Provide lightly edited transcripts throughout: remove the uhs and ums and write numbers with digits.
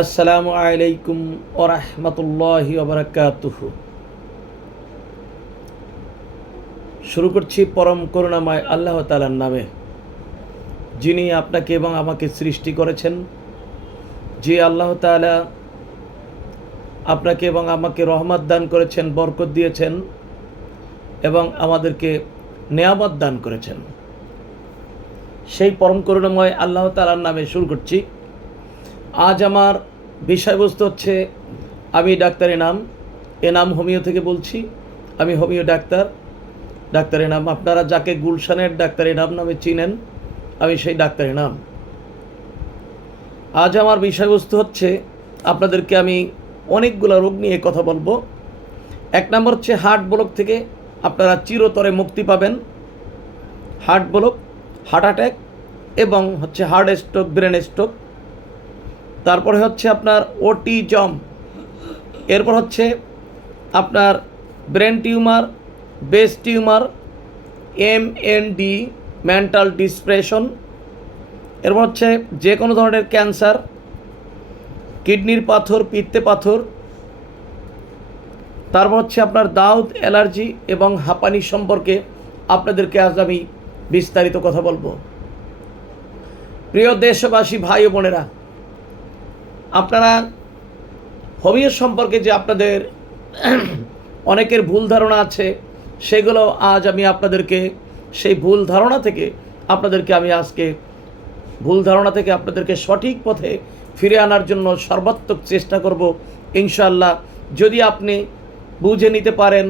আসসালামু আলাইকুম ওয়া রাহমাতুল্লাহি ওয়া বারাকাতুহু। শুরু করছি পরম করুণাময় আল্লাহ তাআলার নামে, যিনি আপনাকে এবং আমাকে সৃষ্টি করেছেন। যে আল্লাহ তাআলা আপনাকে এবং আমাকে রহমত দান করেছেন, বরকত দিয়েছেন এবং আমাদেরকে নেয়ামত দান করেছেন, সেই পরম করুণাময় আল্লাহ তাআলার নামে শুরু করছি। আজ আমার বিষয়বস্তু হচ্ছে আমি ডাক্তার এনাম। এনাম হোমিও থেকে বলছি। আমি হোমিও ডাক্তার এনাম। আপনারা যাকে গুলশানের ডাক্তার এনাম নামে চিনেন, আমি সেই ডাক্তার এনাম। আজ আমার বিষয়বস্তু হচ্ছে আপনাদেরকে আমি অনেকগুলো রোগ নিয়ে কথা বলবো। এক নম্বর হচ্ছে হার্ট ব্লক থেকে আপনারা চিরতরে মুক্তি পাবেন। হার্ট ব্লক, হার্ট অ্যাটাক এবং হচ্ছে হার্ট স্ট্রোক, ব্রেন স্ট্রোক। তারপরে হচ্ছে আপনার অটিজম, এরপর হচ্ছে আপনার brain tumour, base tumour, MND mental depression, এরপর হচ্ছে যে কোনো ধরনের ক্যান্সার, কিডনির পাথর, পিত্তে পাথর, তারপর হচ্ছে আপনার দাউদ, অ্যালার্জি এবং হাঁপানি সম্পর্কে আপনাদেরকে আজ আমি বিস্তারিত কথা বলবো। প্রিয় দেশবাসী, ভাই ও বোনেরা, আপনারা হোমিও সম্পর্কে যে আপনাদের অনেকের ভুল ধারণা আছে, সেগুলো আজ আমি আপনাদেরকে সেই ভুল ধারণা থেকে আপনাদেরকে সঠিক পথে ফিরে আনার জন্য সর্বাত্মক চেষ্টা করব ইনশাআল্লাহ। যদি আপনি বুঝে নিতে পারেন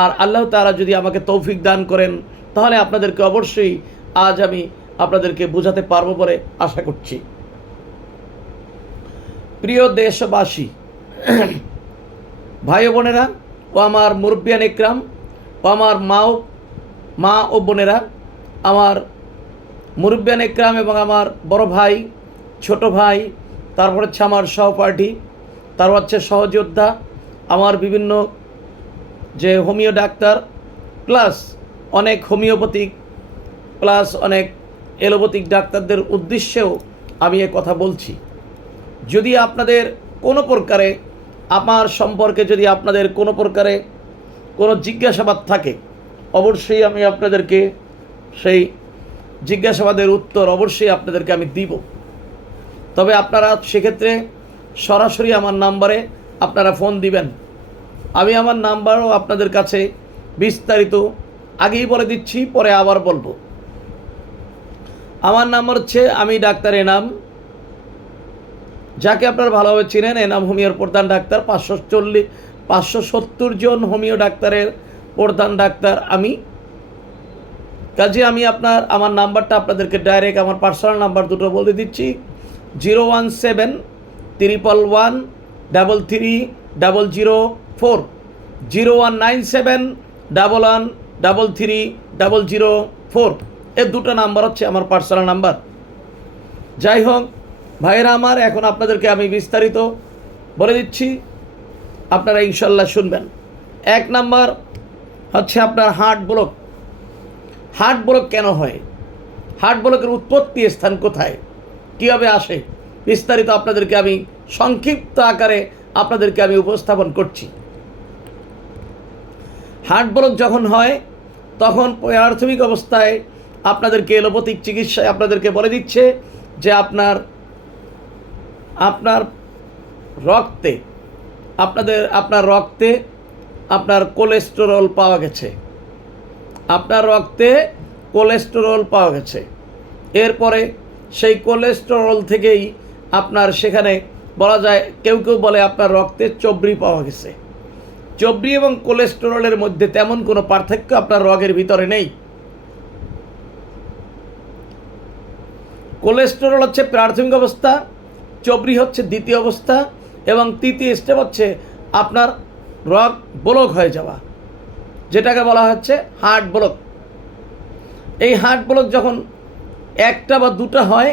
আর আল্লাহ তাআলা যদি আমাকে তৌফিক দান করেন, তাহলে আপনাদেরকে অবশ্যই আজ আমি আপনাদেরকে বোঝাতে পারবো বলে আশা করছি। প্রিয় দেশবাসী, ভাই ও বোনেরা ও আমার মুরব্বিয়ান ইকরাম ও আমার মা ও বোনেরা, আমার মুরব্বিয়ান ইকরাম এবং আমার বড় ভাই, ছোট ভাই, তারপর হচ্ছে আমার সহপাঠী, তারপর হচ্ছে সহযোদ্ধা, আমার বিভিন্ন যে হোমিও ডাক্তার প্লাস অনেক হোমিওপ্যাথিক প্লাস অনেক এলোপ্যাথিক ডাক্তারদের উদ্দেশ্যেও আমি এ কথা বলছি। যদি আপনাদের কোনো প্রকারে আমার সম্পর্কে যদি আপনাদের কোনো প্রকারে কোনো জিজ্ঞাসাবাদ থাকে, অবশ্যই আমি আপনাদেরকে সেই জিজ্ঞাসাবাদের উত্তর অবশ্যই আপনাদেরকে আমি দিব। তবে আপনারা সেক্ষেত্রে সরাসরি আমার নাম্বারে আপনারা ফোন দিবেন। আমি আমার নাম্বারও আপনাদের কাছে বিস্তারিত আগেই বলে দিচ্ছি, পরে আবার বলবো। আমার নাম্বার হচ্ছে আমি ডাক্তার এনাম, যাকে আপনারা ভালোভাবে চিনেন। এনাম হোমিওর প্রধান ডাক্তার। 570 জন হোমিও ডাক্তারের প্রধান ডাক্তার আমি। কাজে আমি আমার নাম্বারটা আপনাদেরকে ডাইরেক্ট আমার পার্সোনাল নাম্বার দুটো বলে দিচ্ছি। 017-111-33-004, 0197-11-33-004। এ দুটো নাম্বার হচ্ছে আমার পার্সোনাল নাম্বার। যাই হোক ভাইয়েরা আমার, এখন আপনাদেরকে আমি বিস্তারিত বলে দিচ্ছি, আপনারা ইনশাল্লাহ শুনবেন। এক নাম্বার হচ্ছে আপনার হার্ট ব্লক। হার্ট ব্লক কেন হয়? হার্ট ব্লকের উৎপত্তি স্থান কোথায়, কীভাবে আসে, বিস্তারিত আপনাদেরকে আমি সংক্ষিপ্ত আকারে আপনাদেরকে আমি উপস্থাপন করছি। হার্ট ব্লক যখন হয় তখন প্রাথমিক অবস্থায় আপনাদেরকে এলোপ্যাথিক চিকিৎসায় আপনাদেরকে বলে দিচ্ছে যে আপনার রক্তে আপনার কোলেস্টেরল পাওয়া গেছে। আপনার রক্তে কোলেস্টেরল পাওয়া গেছে। এরপরে সেই কোলেস্টেরল থেকেই আপনার সেখানে বলা যায়, কেউ বলে আপনার রক্তে চর্বি পাওয়া গেছে। চর্বি এবং কোলেস্টেরলের মধ্যে তেমন কোনো পার্থক্য আপনার রগের ভিতরে নেই। কোলেস্টেরল হচ্ছে প্রাথমিক অবস্থা, চর্বি হচ্ছে দ্বিতীয় অবস্থা এবং তৃতীয় স্টেপ হচ্ছে আপনার রগ ব্লক হয়ে যাওয়া, যেটাকে বলা হচ্ছে হার্ট ব্লক। এই হার্ট ব্লক যখন একটা বা দুটা হয়,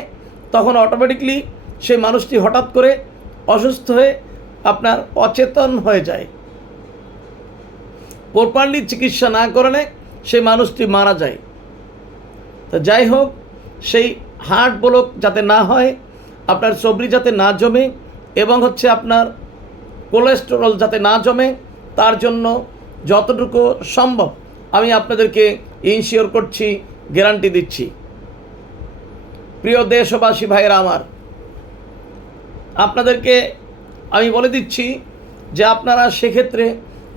তখন অটোমেটিকলি সেই মানুষটি হঠাৎ করে অসুস্থ হয়ে আপনার অচেতন হয়ে যায়। প্রপারলি চিকিৎসা না করলে সেই মানুষটি মারা যায়। তো যাই হোক, সেই হার্ট ব্লক যাতে না হয়, আপনার চর্বি যাতে না জমে, এবং হচ্ছে আপনার কোলেস্টেরল যাতে না জমে তার জন্য যতটুকু সম্ভব আমি আপনাদেরকে ইনশিওর করছি, গ্যারান্টি দিচ্ছি। প্রিয় দেশবাসী ভাইয়েরা আমার, আপনাদেরকে আমি বলে দিচ্ছি যে আপনারা সেক্ষেত্রে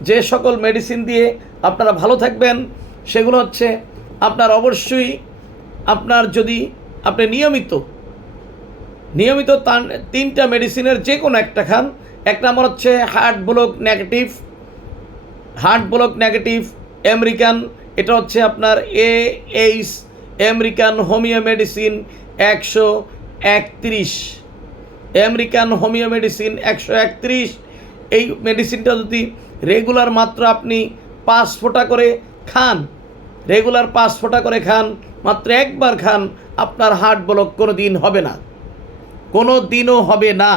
যে সকল মেডিসিন দিয়ে আপনারা ভালো থাকবেন সেগুলো হচ্ছে আপনার অবশ্যই আপনার যদি আপনি নিয়মিত তিনটা মেডিসিনের যে কোনো একটা খান। এক নম্বর হচ্ছে হার্ট ব্লক নেগেটিভ আমেরিকান, এটা হচ্ছে আপনার AH American homeo medicine 131, American homeo medicine 131। এই মেডিসিনটা যদি রেগুলার মাত্র আপনি 5 ফোঁটা করে খান, মাত্র একবার খান, আপনার হার্ট ব্লক কোনো দিনও হবে না।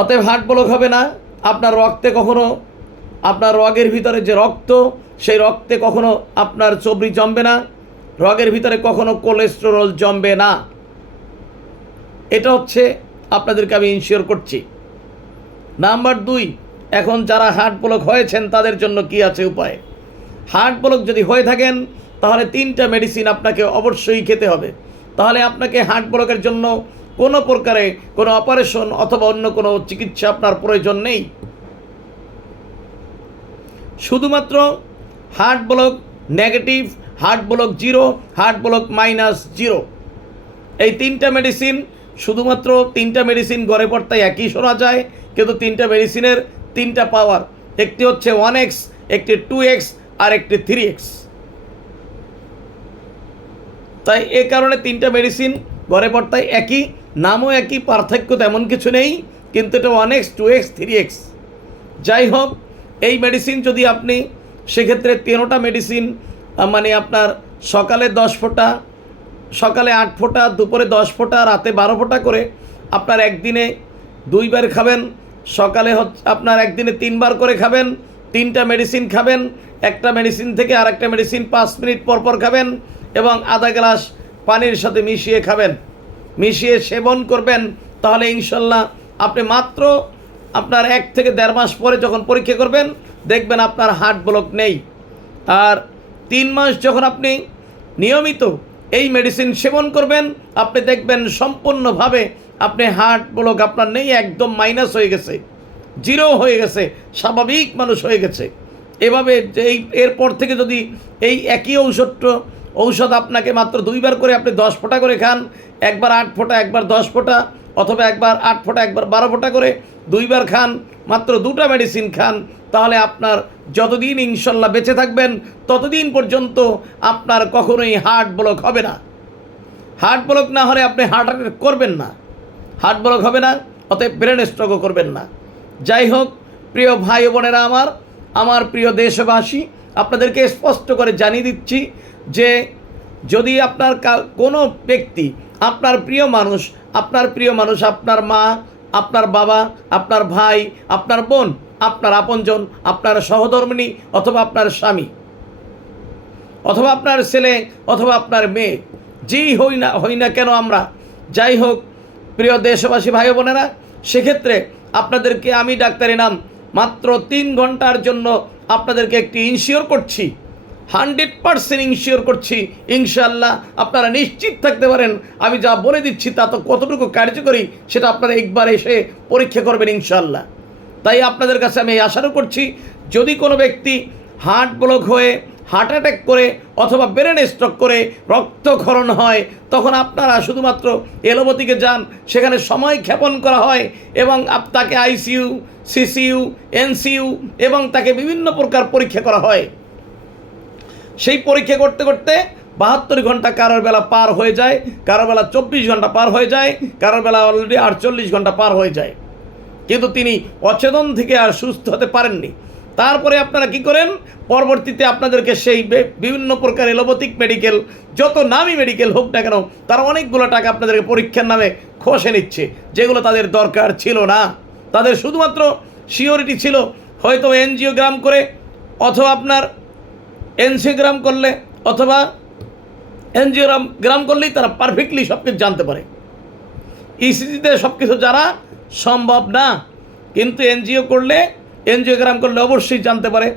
অতএব হার্ট ব্লক হবে না। আপনার রক্তে কখনো, আপনার রগের ভিতরে যে রক্ত, সেই রক্তে কখনো আপনার চর্বি জমবে না, রগের ভিতরে কখনো কোলেস্টেরল জমবে না। এটা হচ্ছে আপনাদেরকে আমি ইনশিওর করছি। নাম্বার 2, এখন যারা হার্ট ব্লক হয়েছেন তাদের জন্য কি আছে উপায়। হার্ট ব্লক যদি হয়ে থাকেন তাহলে 3টা মেডিসিন আপনাকে অবশ্যই খেতে হবে। তাহলে আপনাকে হার্ট ব্লকের জন্য কোনো প্রকারে কোনো অপারেশন অথবা অন্য কোনো চিকিৎসা আপনার প্রয়োজন নেই। শুধুমাত্র heart block negative, heart block 0, heart block -0, এই 3টা মেডিসিন, শুধুমাত্র 3টা মেডিসিন গড়ে পড়তায় একই শোনা যায়, কিন্তু 3টা মেডিসিনের 3টা পাওয়ার, একটি হচ্ছে 1x, একটি 2x আর একটি 3x। তাই এ কারণে 3টা মেডিসিন গড়ে পড়তায় একই, নামও একই, পার্থক্য তেমন কিছু নেই, কিন্তু এটা 1x, 2x, 3x। যাই হোক, এই মেডিসিন যদি আপনি সেক্ষেত্রে 13টা মেডিসিন মানে আপনার সকালে 10 ফোঁটা, সকালে 8 ফোঁটা, দুপুরে 10 ফোঁটা, রাতে 12 ফোঁটা করে আপনার একদিনে 2 বার খাবেন। সকালে আপনার একদিনে 3 বার করে খাবেন, 3টা মেডিসিন খাবেন। একটা মেডিসিন থেকে আরেকটা মেডিসিন 5 মিনিট পর পর খাবেন এবং আধা গ্লাস পানির সাথে মিশিয়ে সেবন করবেন। তাহলে ইনশাল্লাহ আপনি মাত্র আপনার 1 থেকে 1.5 মাস পরে যখন পরীক্ষা করবেন দেখবেন আপনার হার্ট ব্লক নেই। আর 3 মাস যখন আপনি নিয়মিত এই মেডিসিন সেবন করবেন আপনি দেখবেন সম্পূর্ণভাবে আপনি হার্ট ব্লক আপনার নেই, একদম মাইনাস হয়ে গেছে, 0 হয়ে গেছে, স্বাভাবিক মানুষ হয়ে গেছে। এভাবে এরপর থেকে যদি এই একই ঔষধ আপনাকে মাত্র 2 বার করে আপনি 10 ফোঁটা করে খান, একবার 8 ফোঁটা, একবার 10 ফোঁটা, অথবা একবার 8 ফোঁটা, একবার 12 ফোঁটা করে 2 বার খান, মাত্র 2টা মেডিসিন খান, তাহলে আপনার যতদিন ইনশাল্লাহ বেঁচে থাকবেন ততদিন পর্যন্ত আপনার কখনোই হার্ট ব্লক হবে না। হার্ট ব্লক না হলে আপনি হার্ট অ্যাটাক করবেন না, হার্ট ব্লক হবে না, অতএব ব্রেন স্ট্রোকও করবেন না। যাই হোক, প্রিয় ভাই বোনেরা আমার প্রিয় দেশবাসী, আপনাদেরকে স্পষ্ট করে জানিয়ে দিচ্ছি যে যদি আপনার কোনো ব্যক্তি, আপনার প্রিয় মানুষ, আপনার মা, আপনার বাবা, আপনার ভাই, আপনার বোন, আপনার আপনজন, আপনার সহধর্মিণী, অথবা আপনার স্বামী, অথবা আপনার ছেলে, অথবা আপনার মেয়ে, যেই হই না কেন আমরা, যাই হোক প্রিয় দেশবাসী ভাই বোনেরা, সেক্ষেত্রে আপনাদেরকে আমি ডাক্তারি নাম মাত্র 3 ঘন্টার জন্য আপনাদেরকে একটি ইনশিওর করছি, 100% ইনশিওর করছি। ইনশাআল্লাহ আপনারা নিশ্চিত থাকতে পারেন আমি যা বলে দিচ্ছি তা তো কতটুকু কার্যকরী সেটা আপনারা একবার এসে পরীক্ষা করবেন ইনশাআল্লাহ। তাই আপনাদের কাছে আমি আশাও করছি, যদি কোনো ব্যক্তি হার্ট ব্লক হয়ে হার্ট অ্যাটাক করে অথবা ব্রেন স্ট্রোক করে রক্তক্ষরণ হয়, তখন আপনারা শুধুমাত্র এলোপ্যাথিকে যান, সেখানে সময় ক্ষেপণ করা হয় এবং তাকে ICU, CCU, NCU এবং তাকে বিভিন্ন প্রকার পরীক্ষা করা হয়। সেই পরীক্ষা করতে করতে 72 ঘন্টা কারোর বেলা পার হয়ে যায়, কারোর বেলা 24 ঘন্টা পার হয়ে যায়, কারোর বেলা অলরেডি 48 ঘন্টা পার হয়ে যায়, কিন্তু তিনি অচেতন থেকে আর সুস্থ হতে পারেননি। তারপরে আপনারা কি করেন, পরবর্তীতে আপনাদেরকে সেই বিভিন্ন প্রকার এলোপ্যাথিক মেডিকেল, যত নামি মেডিকেল হোক না কেন, তারা অনেকগুলো টাকা আপনাদেরকে পরীক্ষার নামে খসে নিচ্ছে, যেগুলো তাদের দরকার ছিল না। তাদের শুধুমাত্র সিওরিটি ছিল হয়তো এনজিওগ্রাম করে, অথবা আপনার এনজিওগ্রাম করলে, অথবা এনজিওগ্রাম করলেই তারা পারফেক্টলি সব কিছু জানতে পারে। ইসিজিতে সব কিছু জানা সম্ভব না, কিন্তু এনজিও করলে, এনজিওগ্রাম করলে অবশ্যই জানতে পারে।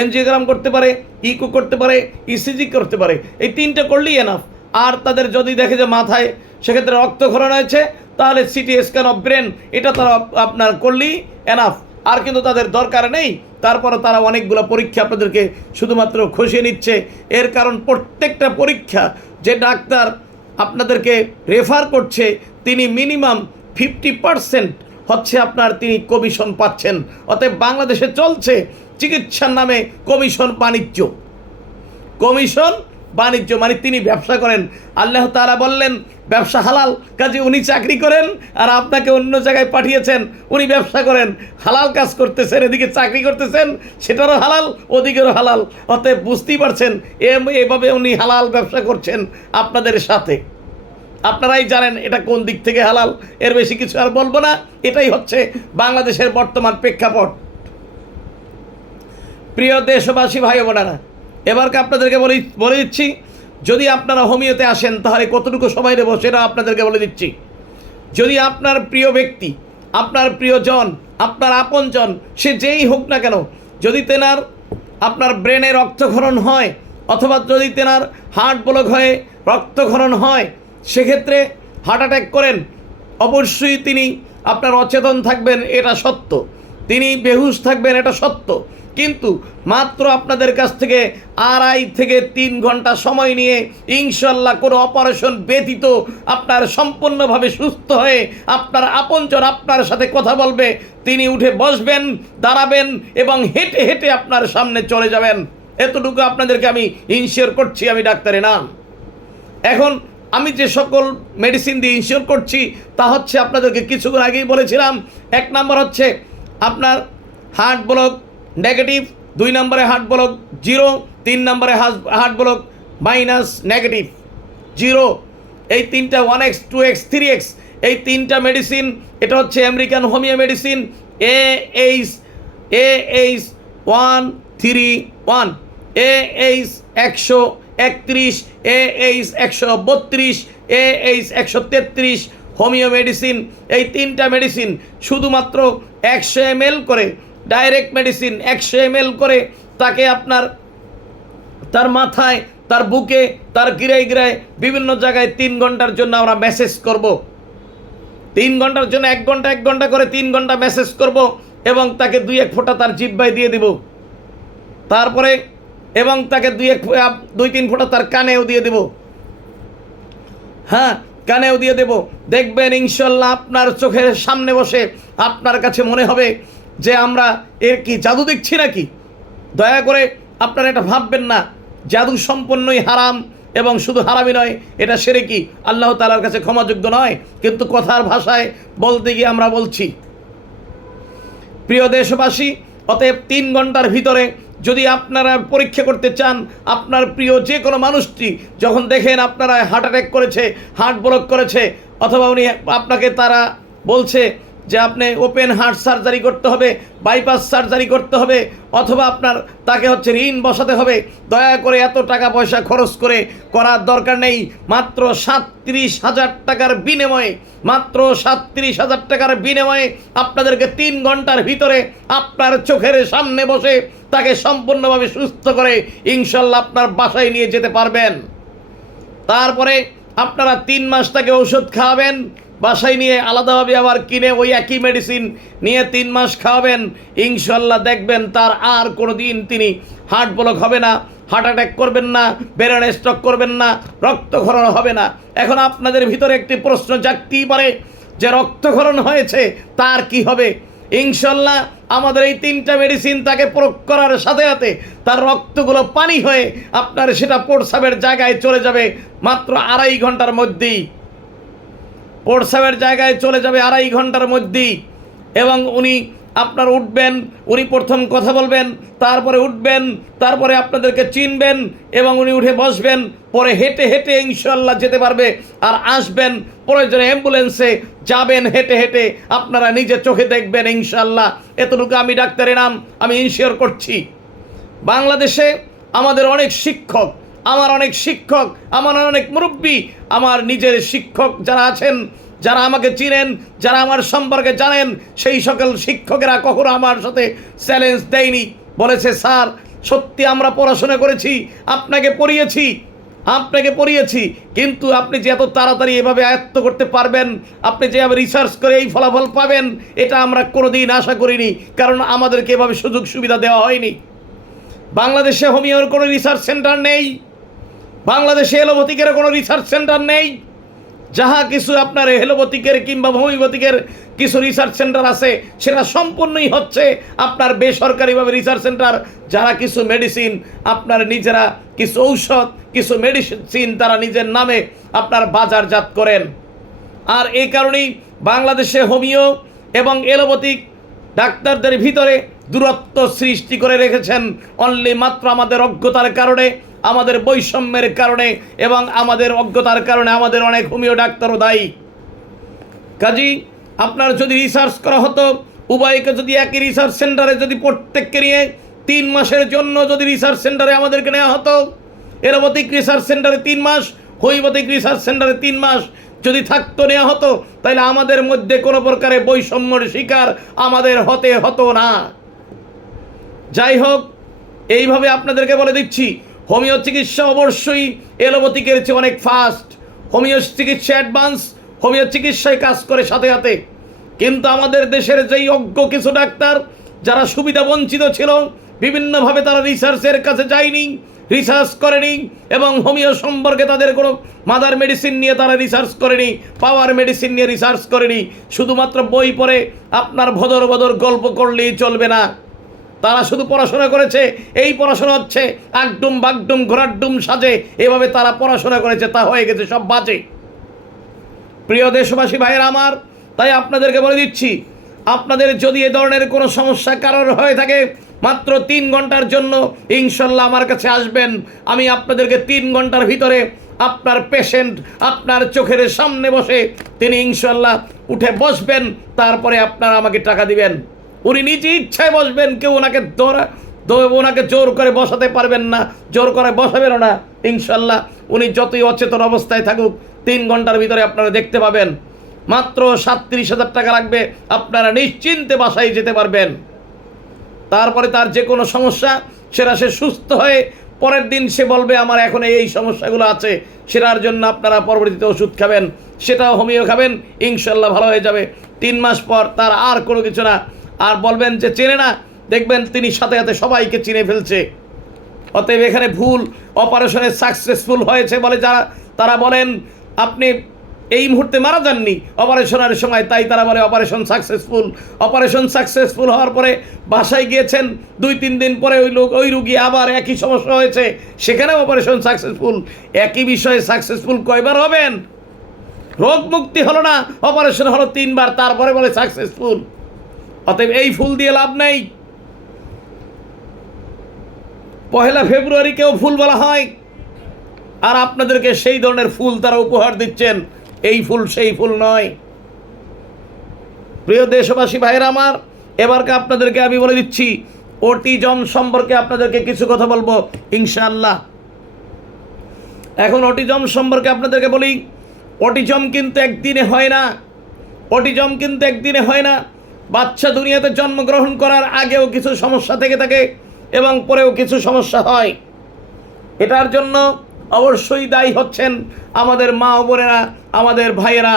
এনজিওগ্রাম করতে পারে, ইকো করতে পারে, ইসিজি করতে পারে, এই তিনটে করলেই এনাফ। আর তাদের যদি দেখে যে মাথায় সেক্ষেত্রে রক্তক্ষরণ হয়েছে, তাহলে সিটি স্ক্যান অফ ব্রেন এটা তারা আপনার করলেই এনাফ। আর কিন্তু তাদের দরকার নেই। তারপরে তারা অনেকগুলো পরীক্ষা আপনাদেরকে শুধুমাত্র খসিয়ে নিচ্ছে। এর কারণ প্রত্যেকটা পরীক্ষা যে ডাক্তার আপনাদেরকে রেফার করছে তিনি মিনিমাম 50% হচ্ছে আপনার তিনি কমিশন পাচ্ছেন। অতএব বাংলাদেশে চলছে চিকিৎসার নামে কমিশন বাণিজ্য। কমিশন বাণিজ্য মানে তিনি ব্যবসা করেন। আল্লাহ তাআলা বললেন ব্যবসা হালাল, কাজে উনি চাকরি করেন আর আপনাকে অন্য জায়গায় পাঠিয়েছেন, উনি ব্যবসা করেন, হালাল কাজ করতেছেন, এদিকে চাকরি করতেছেন, সেটারও হালাল, ওদিকেরও হালাল। অতএব বুঝতেই পারছেন এভাবে উনি হালাল ব্যবসা করছেন আপনাদের সাথে। আপনারাই জানেন এটা কোন দিক থেকে হালাল। এর বেশি কিছু আর বলবো না। এটাই হচ্ছে বাংলাদেশের বর্তমান প্রেক্ষাপট। প্রিয় দেশবাসী ভাই বোনেরা, এবারকে আপনাদেরকে বলে দিচ্ছি, যদি আপনারা হোমিওতে আসেন তাহলে কতটুকু সময় দেবো সেটা আপনাদেরকে বলে দিচ্ছি। যদি আপনার প্রিয় ব্যক্তি, আপনার প্রিয়জন, আপনার আপনজন, সে যেই হোক না কেন, যদি তেনার আপনার ব্রেনে রক্তক্ষরণ হয় অথবা যদি তেনার হার্ট ব্লক হয়ে রক্তক্ষরণ হয়, সেক্ষেত্রে হার্ট অ্যাটাক করেন, অবশ্যই তিনি আপনার অচেতন থাকবেন, এটা সত্য। তিনি বেহুশ থাকবেন, এটা সত্য। কিন্তু মাত্র আপনাদের কাছ থেকে 2.5 থেকে 3 ঘন্টা সময় নিয়ে ইনশাল্লাহ কোনো অপারেশন ব্যতীত আপনার সম্পূর্ণভাবে সুস্থ হয়ে আপনার আপনজন আপনার সাথে কথা বলবে। তিনি উঠে বসবেন, দাঁড়াবেন এবং হেঁটে হেঁটে আপনার সামনে চলে যাবেন। এতটুকু আপনাদেরকে আমি ইনশিওর করছি, আমি ডাক্তারের নাম। এখন আমি যে সকল মেডিসিন দিয়ে ইনশিওর করছি তা হচ্ছে আপনাদেরকে কিছুক্ষণ আগেই বলেছিলাম। 1 নম্বর হচ্ছে আপনার হার্ট ব্লক নেগেটিভ, 2 নম্বরে হার্ট ব্লক 0, 3 নম্বরে হার্ট ব্লক মাইনাস নেগেটিভ 0। এই তিনটা 1x 2x 3x এই তিনটা মেডিসিন, এটা হচ্ছে American homeo medicine AH131, AH 131, AH 132, AH 133 homeo medicine. এই তিনটা মেডিসিন শুধুমাত্র 100 ml করে, ডাইরেক্ট মেডিসিন 100 ml করে তাকে আপনার তার মাথায়, তার বুকে, তার গিরায় গিরায় বিভিন্ন জায়গায় 3 ঘন্টার জন্য আমরা মেসেজ করব। 3 ঘন্টার জন্য 1 ঘন্টা 1 ঘন্টা করে 3 ঘন্টা মেসেজ করব এবং তাকে 2-1 ফোঁটা তার জিহ্বায় দিয়ে দিব। তারপরে এবং তাকে 2-3 ফোঁটা তার কানেও দিয়ে দেব। হ্যাঁ, কানেও দিয়ে দেব। দেখবেন ইনশাল্লাহ আপনার চোখের সামনে বসে আপনার কাছে মনে হবে যে আমরা এর কি জাদু দেখছি নাকি। দয়া করে আপনারা এটা ভাববেন না। জাদু সম্পূর্ণই হারাম এবং শুধু হারামই নয়, এটা শিরকি, আল্লাহ তাআলার কাছে ক্ষমাযোগ্য নয়। কিন্তু কথার ভাষায় বলতে গিয়ে আমরা বলছি। প্রিয় দেশবাসী, অতএব 3 ঘন্টার ভিতরে যদি আপনারা পরীক্ষা করতে চান, আপনার প্রিয় যে কোনো মানুষটি যখন দেখেন আপনারা হার্ট অ্যাটাক করেছে, হার্ট ব্লক করেছে, অথবা উনি আপনাকে তারা বলছে যে আপনি ওপেন হার্ট সার্জারি করতে হবে, বাইপাস সার্জারি করতে হবে, অথবা আপনার তাকে হচ্ছে ঋণ বসাতে হবে, দয়া করে এত টাকা পয়সা খরচ করে করার দরকার নেই। মাত্র 37,000 টাকার বিনিময়ে, মাত্র 37,000 টাকার বিনিময়ে আপনাদেরকে 3 ঘন্টার ভিতরে আপনার চোখের সামনে বসে তাকে সম্পূর্ণভাবে সুস্থ করে ইনশাল্লাহ আপনার বাসায় নিয়ে যেতে পারবেন। তারপরে আপনারা 3 মাস তাকে ওষুধ খাওয়াবেন, বাসায় নিয়ে আলাদাভাবে আবার কিনে ওই একই মেডিসিন নিয়ে 3 মাস খাওয়াবেন। ইনশাল্লাহ দেখবেন তার আর কোনো দিন তিনি হার্ট ব্লক হবে না, হার্ট অ্যাটাক করবেন না, ব্রেন স্ট্রোক করবেন না, রক্তক্ষরণ হবে না। এখন আপনাদের ভিতরে একটি প্রশ্ন জাগতেই পারে যে রক্তক্ষরণ হয়েছে তার কি হবে। ইনশাল্লাহ আমাদের এই 3টা মেডিসিন তাকে প্রয়োগ করার সাথে সাথে তার রক্তগুলো পানি হয়ে আপনার সেটা প্রস্রাবের জায়গায় চলে যাবে মাত্র 2.5 ঘন্টার মধ্যেই। প্রস্রাবের জায়গায় চলে যাবে 2.5 ঘন্টার মধ্যেই। এবং উনি আপনার উঠবেন, উনি প্রথম কথা বলবেন, তারপরে উঠবেন, তারপরে আপনাদেরকে চিনবেন এবং উনি উঠে বসবেন, পরে হেঁটে হেঁটে ইনশাল্লাহ যেতে পারবে। আর আসবেন, প্রয়োজনে অ্যাম্বুলেন্সে যাবেন, হেঁটে হেঁটে আপনারা নিজে চোখে দেখবেন ইনশাল্লাহ। এতটুকু আমি ডাক্তারের নাম আমি ইনশিওর করছি। বাংলাদেশে আমাদের অনেক শিক্ষক, আমার অনেক শিক্ষক, আমার অনেক মুরব্বী, আমার নিজের শিক্ষক যারা আছেন যারা আমাকে চিনেন, যারা আমার সম্পর্কে জানেন, সেই সকল শিক্ষকেরা কখনো আমার সাথে চ্যালেঞ্জ দেয়নি। বলেছে, স্যার সত্যি আমরা পড়াশোনা করেছি, আপনাকে পড়িয়েছি, কিন্তু আপনি যে এত তাড়াতাড়ি এভাবে আয়ত্ত করতে পারবেন, আপনি যেভাবে রিসার্চ করে এই ফলাফল পাবেন, এটা আমরা কোনোদিন আশা করিনি, কারণ আমাদেরকে এভাবে সুযোগ সুবিধা দেওয়া হয়নি। বাংলাদেশে হোমিওর কোনো রিসার্চ সেন্টার নেই, বাংলাদেশে এলোপ্যাথিকের কোনো রিসার্চ সেন্টার নেই। যাহা কিছু আপনার এলোপ্যাথিকের কিংবা হোমিওপ্যাথিকের কিছু রিসার্চ সেন্টার আছে, সেটা সম্পূর্ণই হচ্ছে আপনার বেসরকারিভাবে রিসার্চ সেন্টার। যারা কিছু মেডিসিন আপনার নিজেরা, কিছু ঔষধ, কিছু মেডিসিন তারা নিজের নামে আপনার বাজারজাত করেন। আর এই কারণেই বাংলাদেশে হোমিও এবং এলোপ্যাথিক ডাক্তারদের ভিতরে দূরত্ব সৃষ্টি করে রেখেছেন অনলি মাত্র আমাদের অজ্ঞতার কারণে, আমাদের বৈষম্যের কারণে এবং আমাদের অজ্ঞতার কারণে আমাদের অনেক হোমিও ডাক্তারও দায়ী। কাজী আপনার যদি রিসার্চ করা হতো, উভয়কে যদি একই রিসার্চ সেন্টারে যদি প্রত্যেককে নিয়ে 3 মাসের জন্য যদি রিসার্চ সেন্টারে আমাদেরকে নেওয়া হতো, এলোপ্যাথিক রিসার্চ সেন্টারে 3 মাস, হোমিওপ্যাথিক রিসার্চ সেন্টারে 3 মাস যদি থাকতো, নেওয়া হতো, তাহলে আমাদের মধ্যে কোনো প্রকারে বৈষম্যের শিকার আমাদের হতে হতো না। যাই হোক, এইভাবে আপনাদেরকে বলে দিচ্ছি, হোমিও চিকিৎসা অবশ্যই এলোপ্যাথিকের চেয়ে অনেক ফাস্ট। হোমিও চিকিৎসা অ্যাডভান্স, হোমিও চিকিৎসায় কাজ করে সাথে সাথে। কিন্তু আমাদের দেশের যেই অজ্ঞ কিছু ডাক্তার যারা সুবিধা বঞ্চিত ছিল, বিভিন্নভাবে তারা রিসার্চের কাছে যায়নি, রিসার্চ করেনি এবং হোমিও সম্পর্কে তাদের কোনো মাদার মেডিসিন নিয়ে তারা রিসার্চ করেনি, পাওয়ার মেডিসিন নিয়ে রিসার্চ করেনি। শুধুমাত্র বই পড়ে আপনার ভদর ভদর গল্প করলেই চলবে না। তারা শুধু পড়াশোনা করেছে, এই পড়াশোনা হচ্ছে আগডুম বাগডুম ঘোড়ার ডুম সাজে, এভাবে তারা পড়াশোনা করেছে, তা হয়ে গেছে সব বাজে। প্রিয় দেশবাসী ভাইয়েরা আমার, তাই আপনাদেরকে বলে দিচ্ছি, আপনাদের যদি এ ধরনের কোনো সমস্যা কারোর হয়ে থাকে, মাত্র 3 ঘন্টার জন্য ইনশাল্লাহ আমার কাছে আসবেন। আমি আপনাদেরকে 3 ঘন্টার ভিতরে আপনার পেশেন্ট আপনার চোখের সামনে বসে তিনি ইনশাল্লাহ উঠে বসবেন, তারপরে আপনারা আমাকে টাকা দিবেন। উনি নিজে ইচ্ছায় বসবেন, কেউ ওনাকে জোর করে বসাতে পারবেন না, জোর করে বসাবেনও না। ইনশাল্লাহ উনি যতই অচেতন অবস্থায় থাকুক, 3 ঘন্টার ভিতরে আপনারা দেখতে পাবেন। মাত্র 37,000 টাকা লাগবে, আপনারা নিশ্চিন্তে বাসায় যেতে পারবেন। তারপরে তার যে কোনো সমস্যা, সেটা সে সুস্থ হয়ে পরের দিন সে বলবে আমার এখন এই সমস্যাগুলো আছে, সেটার জন্য আপনারা পরবর্তীতে ওষুধ খাবেন, সেটাও হোমিও খাবেন, ইনশাল্লাহ ভালো হয়ে যাবে। 3 মাস পর তার আর কোনো কিছু না। আর বলবেন যে চেনে না, দেখবেন তিনি সাথে সাথে সবাইকে চিনে ফেলছে। অতএব এখানে ভুল, অপারেশনে সাকসেসফুল হয়েছে বলে যারা, তারা বলেন আপনি এই মুহূর্তে মারা যাননি অপারেশনের সময়, তাই তারা বলে অপারেশন সাকসেসফুল। অপারেশন সাকসেসফুল হওয়ার পরে বাসায় গিয়েছেন, 2-3 দিন পরে ওই রুগী আবার একই সমস্যা হয়েছে, সেখানে অপারেশন সাকসেসফুল। একই বিষয়ে সাকসেসফুল কয়বার হবেন? রোগ মুক্তি হলো না, অপারেশন হলো 3 বার, তারপরে বলে সাকসেসফুল। অতএব এই ফুল দিয়ে লাভ নেই। 1 ফেব্রুয়ারিকেও ফুল বলা হয়, আর আপনাদেরকে সেই ধরনের ফুল তারা উপহার দিচ্ছেন। এই ফুল সেই ফুল নয়। প্রিয় দেশবাসী ভাইয়েরা আমার, এবারকে আপনাদেরকে আমি বলে দিচ্ছি, অটিজম সম্পর্কে আপনাদেরকে কিছু কথা বলবো ইনশাআল্লাহ। এখন অটিজম সম্পর্কে আপনাদেরকে বলি, অটিজম কিন্তু একদিনে হয় না, অটিজম কিন্তু একদিনে হয় না। বাচ্চা দুনিয়াতে জন্মগ্রহণ করার আগেও কিছু সমস্যা থেকে থাকে এবং পরেও কিছু সমস্যা হয়। এটার জন্য অবশ্যই দায়ী হচ্ছেন আমাদের মা ও বোনেরা, আমাদের ভাইয়েরা।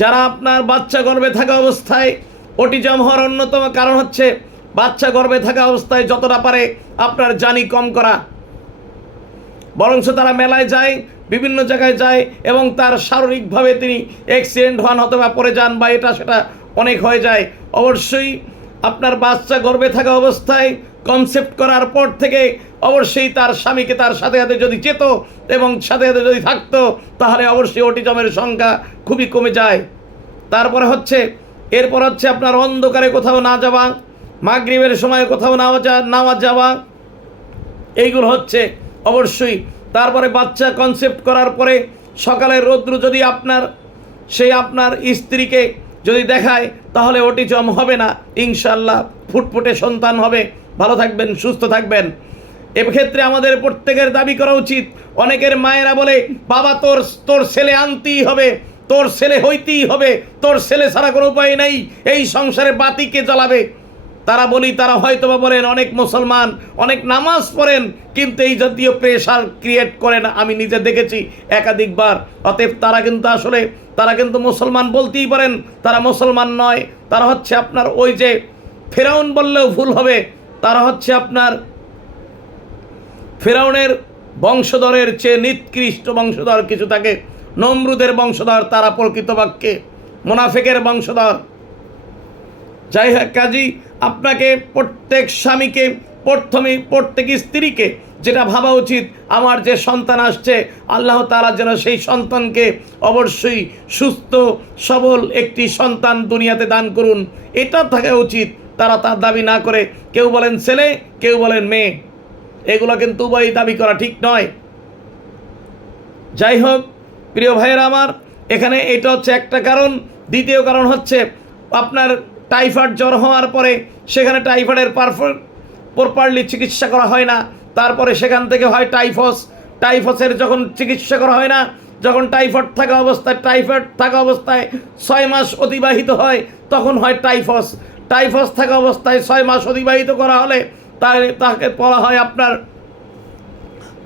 যারা আপনার বাচ্চা গর্ভে থাকা অবস্থায়, অটিজম হওয়ার অন্যতম কারণ হচ্ছে বাচ্চা গর্ভে থাকা অবস্থায় যতটা পারে আপনার জানি কম করা। বরঞ্চ তারা মেলায় যায়, বিভিন্ন জায়গায় যায় এবং তার শারীরিকভাবে তিনি অ্যাক্সিডেন্ট হন, অথবা পড়ে যান, বা এটা সেটা অনেক হয়ে যায়। অবশ্যই আপনার বাচ্চা গর্ভে থাকা অবস্থায় কনসেপ্ট করার পর থেকে অবশ্যই তার স্বামীকে তার সাথে সাথে যদি যেত এবং সাথে সাথে যদি থাকতো, তাহলে অবশ্যই অটিজমের সংখ্যা খুবই কমে যায়। এরপর হচ্ছে আপনার অন্ধকারে কোথাও না যাওয়া, মাগরিবের সময় কোথাও না যাওয়া, এইগুলো হচ্ছে অবশ্যই। তারপরে বাচ্চা কনসেপ্ট করার পরে সকালের রৌদ্র যদি আপনার স্ত্রীকে যদি দেখায়, তাহলে অটিজম হবে না, ইনশাল্লাহ ফুটফুটে সন্তান হবে। ভালো থাকবেন, সুস্থ থাকবেন। এক্ষেত্রে আমাদের প্রত্যেকের দাবি করা উচিত। অনেকের মায়েরা বলে বাবা তোর ছেলে আনতেই হবে, তোর ছেলে হইতেই হবে, তোর ছেলে ছাড়া কোনো উপায় নাই, এই সংসারে বাতিকে জ্বালাবে। তারা হয়তোবা বলেন অনেক মুসলমান, অনেক নামাজ পড়েন, কিন্তু এই জাতীয় প্রেশার ক্রিয়েট করেন, আমি নিজে দেখেছি একাধিকবার। অতএব তারা কিন্তু মুসলমান বলতেই পারেন, তারা মুসলমান নয়। তারা হচ্ছে আপনার ওই যে ফেরাউন বললেও ভুল হবে, তারা হচ্ছে আপনার ফেরাউনের বংশধরের চেয়ে নিকৃষ্ট বংশধর কিছু থাকে, নমরুদের বংশধর তারা প্রকৃত বাক্যে, মুনাফিকের বংশধর। যাই হোক, কাজী আপনাকে প্রত্যেক স্বামীকে প্রত্যেক স্ত্রীকে যেটা ভাবা উচিত, আমার যে সন্তান আসছে আল্লাহ তাআলা যেন সেই সন্তানকে অবশ্যই সুস্থ সবল একটি সন্তান দুনিয়াতে দান করুন, এটা থাকা উচিত। তারা তার দাবি না করে, কেউ বলেন ছেলে, কেউ বলেন মেয়ে, এগুলো কিন্তু উভয়ই দাবি করা ঠিক নয়। যাই হোক প্রিয় ভাইয়েরা আমার, এখানে এটা হচ্ছে একটা কারণ। দ্বিতীয় কারণ হচ্ছে আপনার টাইফয়েড জ্বর হওয়ার পরে সেখানে টাইফয়েডের প্রপারলি চিকিৎসা করা হয় না, তারপরে সেখান থেকে হয় টাইফসের যখন চিকিৎসা করা হয় না, যখন টাইফয়েড থাকা অবস্থায় 6 মাস অতিবাহিত হয়, তখন হয় টাইফস থাকা অবস্থায় 6 মাস অতিবাহিত করা হলে তাকে বলা হয় আপনার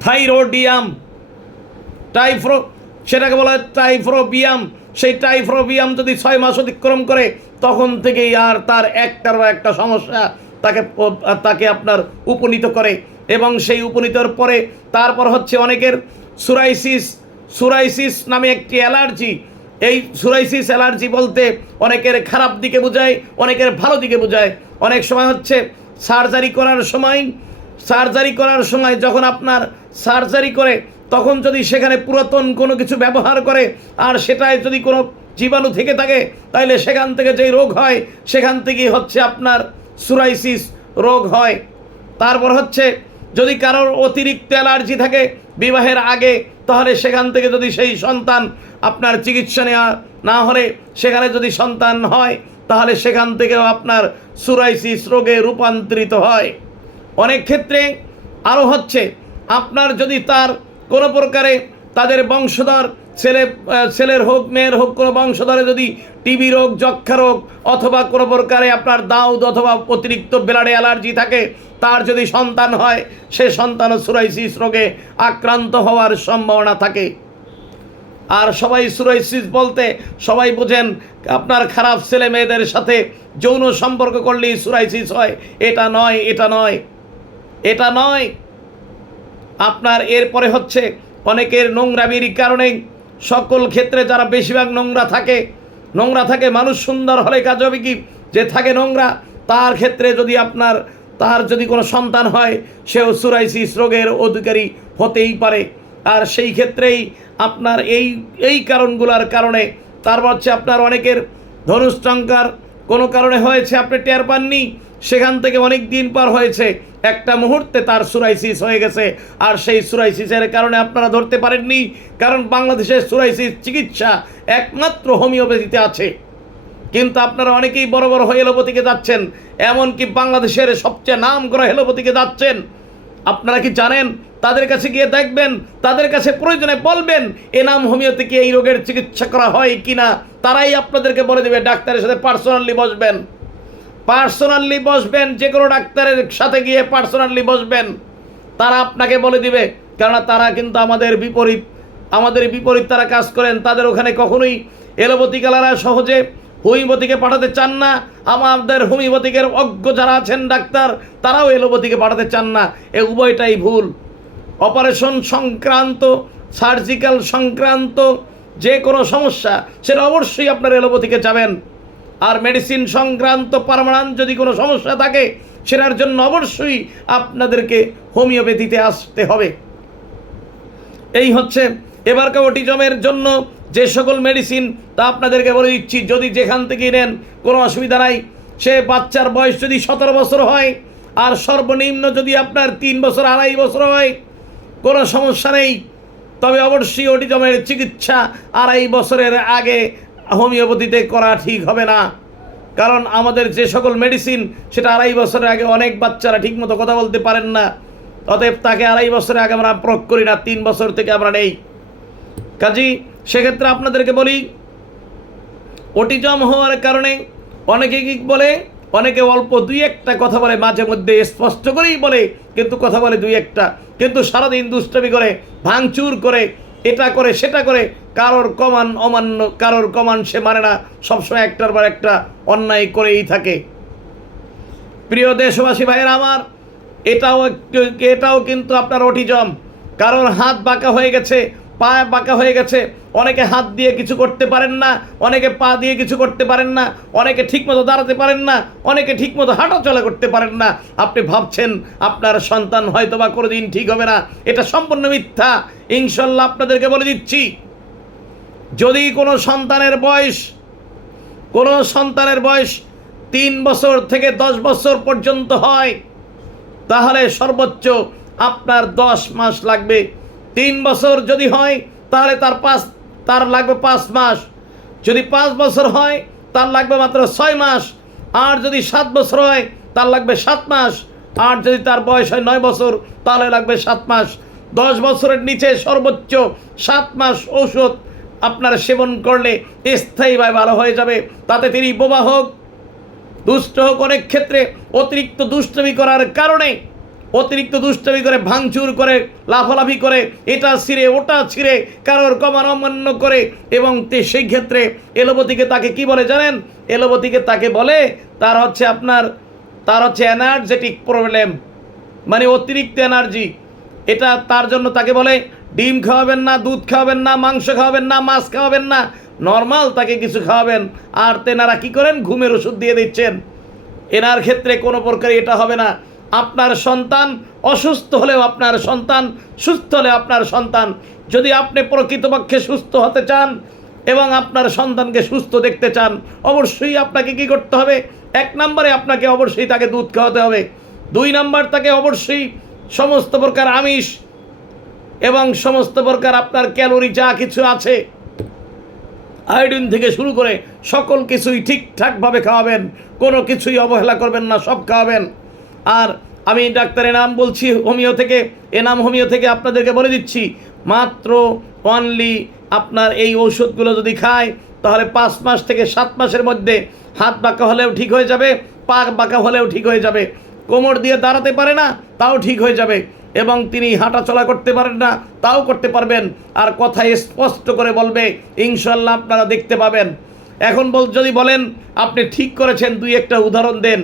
থাইরোডিয়াম, সেটাকে বলা হয় টাইফ্রোবিয়াম। সেই টাইফ্রোবিয়াম যদি 6 মাস অতিক্রম করে, তখন থেকেই আর তার একটা সমস্যা তাকে আপনার উপনীত করে, এবং সেই উপনীতর পরে তারপর হচ্ছে অনেকের সুরাইসিস নামে একটি অ্যালার্জি। এই সুরাইসিস অ্যালার্জি বলতে অনেকের খারাপ দিকে বোঝায়, অনেকের ভালো দিকে বোঝায়। অনেক সময় হচ্ছে সার্জারি করার সময় যখন আপনার সার্জারি করে, তখন যদি সেখানে পুরাতন কোনো কিছু ব্যবহার করে আর সেটায় যদি কোনো জীবাণু থেকে থাকে, তাহলে সেখান থেকে যেই রোগ হয় সেখান থেকেই হচ্ছে আপনার সুরাইসিস রোগ হয়। তারপর হচ্ছে যদি কারোর অতিরিক্ত অ্যালার্জি থাকে বিবাহের আগে, তাহলে সেখান থেকে যদি সেই সন্তান আপনার চিকিৎসা নেওয়া না হলে সেখানে যদি সন্তান হয়, তাহলে সেখান থেকেও আপনার সুরাইসিস রোগে রূপান্তরিত হয়। অনেক ক্ষেত্রে আরও হচ্ছে আপনার যদি তার কোনো প্রকারে তাদের বংশধর ছেলের হোক মেয়ের হোক কোনো বংশধরে যদি টিবি রোগ, যক্ষা রোগ অথবা কোনো প্রকারে আপনার দাউদ অথবা অতিরিক্ত ব্লাডে অ্যালার্জি থাকে, তার যদি সন্তান হয়, সে সন্তানও সুরাইসিস রোগে আক্রান্ত হওয়ার সম্ভাবনা থাকে। আর সবাই সুরাইসিস বলতে সবাই বোঝেন আপনার খারাপ ছেলে মেয়েদের সাথে যৌন সম্পর্ক করলেই সুরাইসিস হয়, এটা নয়। আপনার এরপরে হচ্ছে অনেকের নোংরামির কারণে, সকল ক্ষেত্রে যারা বেশিরভাগ নোংরা থাকে, মানুষ সুন্দর হলে কাজ হবে কি, যে থাকে নোংরা, তার ক্ষেত্রে যদি তার যদি কোনো সন্তান হয়, সেও সুরাইসিস রোগের অধিকারী হতেই পারে। আর সেই ক্ষেত্রেই আপনার এই কারণগুলোর কারণে, তারপর হচ্ছে আপনার অনেকের ধনুষ্টঙ্কার কোনো কারণে হয়েছে, আপনি টের পাননি, সেখান থেকে অনেক দিন পর হয়েছে, একটা মুহূর্তে তার সুরাইসিস হয়ে গেছে, আর সেই সুরাইসিসের কারণে আপনারা ধরতে পারেননি, কারণ বাংলাদেশের সুরাইসিস চিকিৎসা একমাত্র হোমিওপ্যাথিতে আছে। কিন্তু আপনারা অনেকেই বড় এলোপ্যাথিকে যাচ্ছেন, এমনকি বাংলাদেশের সবচেয়ে নাম করা এলোপ্যাথিকে যাচ্ছেন। আপনারা কি জানেন? তাদের কাছে গিয়ে দেখবেন, তাদের কাছে প্রয়োজনে বলবেন এ নাম হোমিওপ্যাথিকে এই রোগের চিকিৎসা করা হয় কিনা, তারাই আপনাদেরকে বলে দেবে। ডাক্তারের সাথে পার্সোনালি বসবেন, যে কোনো ডাক্তারের সাথে গিয়ে পার্সোনালি বসবেন, তারা আপনাকে বলে দিবে। কেননা তারা কিন্তু আমাদের বিপরীত তারা কাজ করেন। তাদের ওখানে কখনোই এলোপ্যাথিকালারা সহজে হোমিওপ্যাথিকে পাঠাতে চান না। আমাদের হোমিওপ্যাথিকের অজ্ঞ যারা আছেন ডাক্তার, তারাও এলোপ্যাথিকে পাঠাতে চান না। এ উভয়টাই ভুল। অপারেশন সংক্রান্ত, সার্জিক্যাল সংক্রান্ত যে কোনো সমস্যা, সেটা অবশ্যই আপনার এলোপ্যাথিকে যাবেন। আর মেডিসিন সংক্রান্ত পার্মানেন্ট যদি কোনো সমস্যা থাকে, সেটার জন্য অবশ্যই আপনাদেরকে হোমিওপ্যাথিতে আসতে হবে। এই হচ্ছে এবারকার অটিজমের জন্য যে সকল মেডিসিন, তা আপনাদেরকে বলে দিচ্ছি। যদি যেখান থেকে নেন কোনো অসুবিধা নাই। সে বাচ্চার বয়স যদি 17 বছর হয়, আর সর্বনিম্ন যদি আপনার 3 বছর 2.5 বছর হয়, কোনো সমস্যা নেই। তবে অবশ্যই অটিজমের চিকিৎসা 2.5 বছরের আগে হোমিওপ্যাথিতে করা ঠিক হবে না। কারণ আমাদের যে সকল মেডিসিন, সেটা 2.5 বছরের আগে অনেক বাচ্চারা ঠিকমতো কথা বলতে পারেন না। অতএব তাকে 2.5 বছরের আগে আমরা প্রয়োগ করি না, 3 বছর থেকে আমরা নেই। কাজী সেক্ষেত্রে আপনাদেরকে বলি, অটিজম হওয়ার কারণে অনেকে কি বলে, অনেকে অল্প দুই একটা কথা বলে, মাঝে মধ্যে স্পষ্ট করেই বলে, কিন্তু কথা বলে দুই একটা, কিন্তু সারাদিন দুষ্টামি করে, ভাঙচুর করে, এটা করে সেটা করে, কারোর কমান সে মানে না, সবসময় একটার পর একটা অন্যায় করেই থাকে। প্রিয় দেশবাসী ভাইয়েরা আমার, এটাও কিন্তু আপনার অটিজম। কারোর হাত বাঁকা হয়ে গেছে, পা বাঁকা হয়ে গেছে, অনেকে হাত দিয়ে কিছু করতে পারেন না, অনেকে পা দিয়ে কিছু করতে পারেন না, অনেকে ঠিকমতো দাঁড়াতে পারেন না, অনেকে ঠিকমতো হাঁটাচলা করতে পারেন না। আপনি ভাবছেন আপনার সন্তান হয়তো বা কোনোদিন ঠিক হবে না, এটা সম্পূর্ণ মিথ্যা। ইনশাল্লাহ আপনাদেরকে বলে দিচ্ছি, যদি কোনো সন্তানের বয়স 3 বছর থেকে 10 বছর পর্যন্ত হয়, তাহলে সর্বোচ্চ আপনার 10 মাস লাগবে। 3 বছর যদি হয় তাহলে তার লাগবে 5 মাস। যদি 5 বছর হয় তার লাগবে মাত্র 6 মাস। আর যদি 7 বছর হয় তার লাগবে 7 মাস। আর যদি তার বয়স হয় 9 বছর তাহলে লাগবে 7 মাস। 10 বছরের নিচে সর্বোচ্চ 7 মাস ঔষধ আপনার সেবন করলে স্থায়ীভাবে ভালো হয়ে যাবে। তাতে তিনি বোবা হোক, দুষ্ট হোক, অনেক ক্ষেত্রে অতিরিক্ত দুষ্টমি করার কারণে, অতিরিক্ত দুষ্টমি করে, ভাঙচুর করে, লাফালাফি করে, এটা ছিঁড়ে ওটা ছিঁড়ে, কারোর কমান অমান্য করে, এবং সেই ক্ষেত্রে এলোপ্যাথিকে তাকে কি বলে জানেন? এলোপ্যাথিকে তাকে বলে তার হচ্ছে এনার্জেটিক প্রবলেম, মানে অতিরিক্ত এনার্জি। এটা তার জন্য তাকে বলে ডিম খাওয়াবেন না, দুধ খাওয়াবেন না, মাংস খাওয়াবেন না, মাছ খাওয়াবেন না, নর্মাল তাকে কিছু খাওয়াবেন। আর তেনারা কি করেন? ঘুমের ওষুধ দিয়ে দিচ্ছেন। এনার ক্ষেত্রে কোনো প্রকার এটা হবে না। আপনার সন্তান অসুস্থ হলেও আপনার সন্তান, সুস্থ হলেও আপনার সন্তান। যদি আপনি প্রকৃতপক্ষে সুস্থ হতে চান এবং আপনার সন্তানকে সুস্থ দেখতে চান, অবশ্যই আপনাকে কি করতে হবে? 1 নম্বরে আপনাকে অবশ্যই তাকে দুধ খাওয়াতে হবে। 2 নম্বর, তাকে অবশ্যই সমস্ত প্রকার আমিষ এবং সমস্ত প্রকার আপনার ক্যালোরি যা কিছু আছে, আয়োডিন থেকে শুরু করে সকল কিছুই ঠিকঠাকভাবে খাওয়াবেন। কোনো কিছুই অবহেলা করবেন না, সব খাওয়াবেন। আর আমি ডাক্তার এনাম বলছি, হোমিও থেকে, এনাম হোমিও থেকে আপনাদেরকে বলে দিচ্ছি, মাত্র অনলি আপনার এই ঔষধগুলো যদি খায় তাহলে 5 মাস থেকে 7 মাসের মধ্যে হাত বাঁকা হলেও ঠিক হয়ে যাবে, পা বাঁকা হলেও ঠিক হয়ে যাবে, কোমর দিয়ে দাঁড়াতে পারে না তাও ঠিক হয়ে যাবে, এবং তিনি হাঁটাচলা করতে পারেন না তাও করতে পারবেন। আর কথায় স্পষ্ট করে বলবে, ইনশাল্লাহ আপনারা দেখতে পাবেন। এখন যদি বলেন আপনি ঠিক করেছেন, 2-1টা উদাহরণ দেন।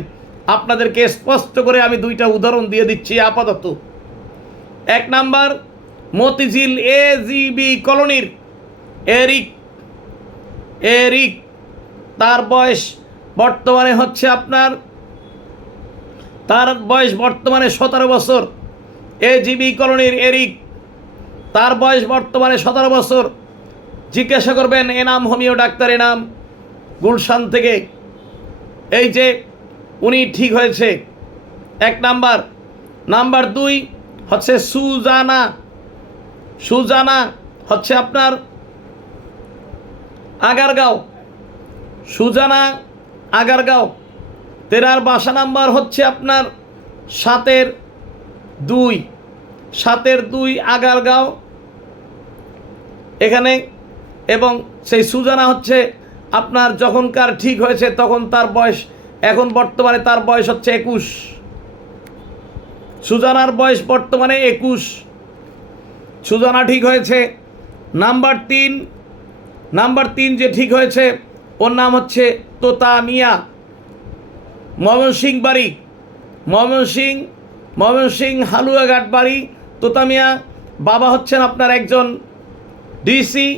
আপনাদেরকে স্পষ্ট করে আমি 2টা উদাহরণ দিয়ে দিচ্ছি আপাতত। 1 নাম্বার, মতিঝিল AGB কলোনির এরিক, তার বয়স বর্তমানে 17 বছর। AGB কলোনির এরিক, তার বয়স বর্তমানে 17 বছর। জিজ্ঞাসা করবেন এনাম হোমিও ডাক্তার, এনাম গুলশান থেকে, এই যে উনি ঠিক হয়েছে। 1 নাম্বার। নাম্বার 2 হচ্ছে সুজানা হচ্ছে আপনার আগারগাঁও। তেনার বাসা নাম্বার হচ্ছে আপনার 7-2 আগারগাঁও এখানে। এবং সেই সুজানা হচ্ছে আপনার যখনকার ঠিক হয়েছে তখন তার বয়স, এখন বর্তমানে তার বয়স হচ্ছে 21। সুজানার বয়স বর্তমানে 21। সুজানা ঠিক হয়েছে। নাম্বার 3 যে ঠিক হয়েছে, ওর নাম হচ্ছে তোতা মিয়া, ময়মনসিংহ হালুয়াঘাট বাড়ি। তোতা মিয়া বাবা হচ্ছেন আপনার একজন ডিসি,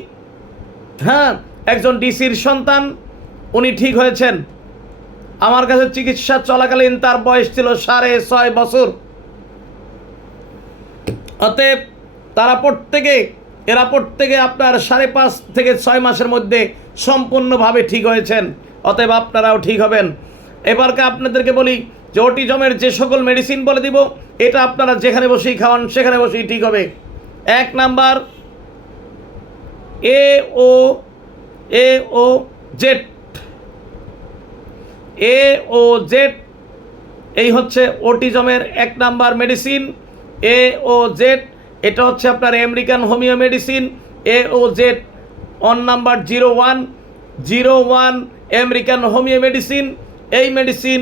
একজন ডিসির সন্তান। উনি ঠিক হয়েছেন। আমার কাছে চিকিৎসা চলাকালীন তার বয়স ছিল 6.5 বছর। অতএব এরা প্রত্যেকে আপনার 5.5 থেকে 6 মাসের মধ্যে সম্পূর্ণভাবে ঠিক হয়েছেন। অতএব আপনারাও ঠিক হবেন। এবারকে আপনাদেরকে বলি যে অটিজমের যে সকল মেডিসিন বলে দিব, এটা আপনারা যেখানে বসেই খাওয়ান সেখানে বসেই ঠিক হবে। 1 নাম্বার, AOZ, এই হচ্ছে অটিজমের 1 নাম্বার মেডিসিন। AOZ, এটা হচ্ছে আপনার American homeo medicine. AOZ 1 number 01। 01 American homeo medicine. এই মেডিসিন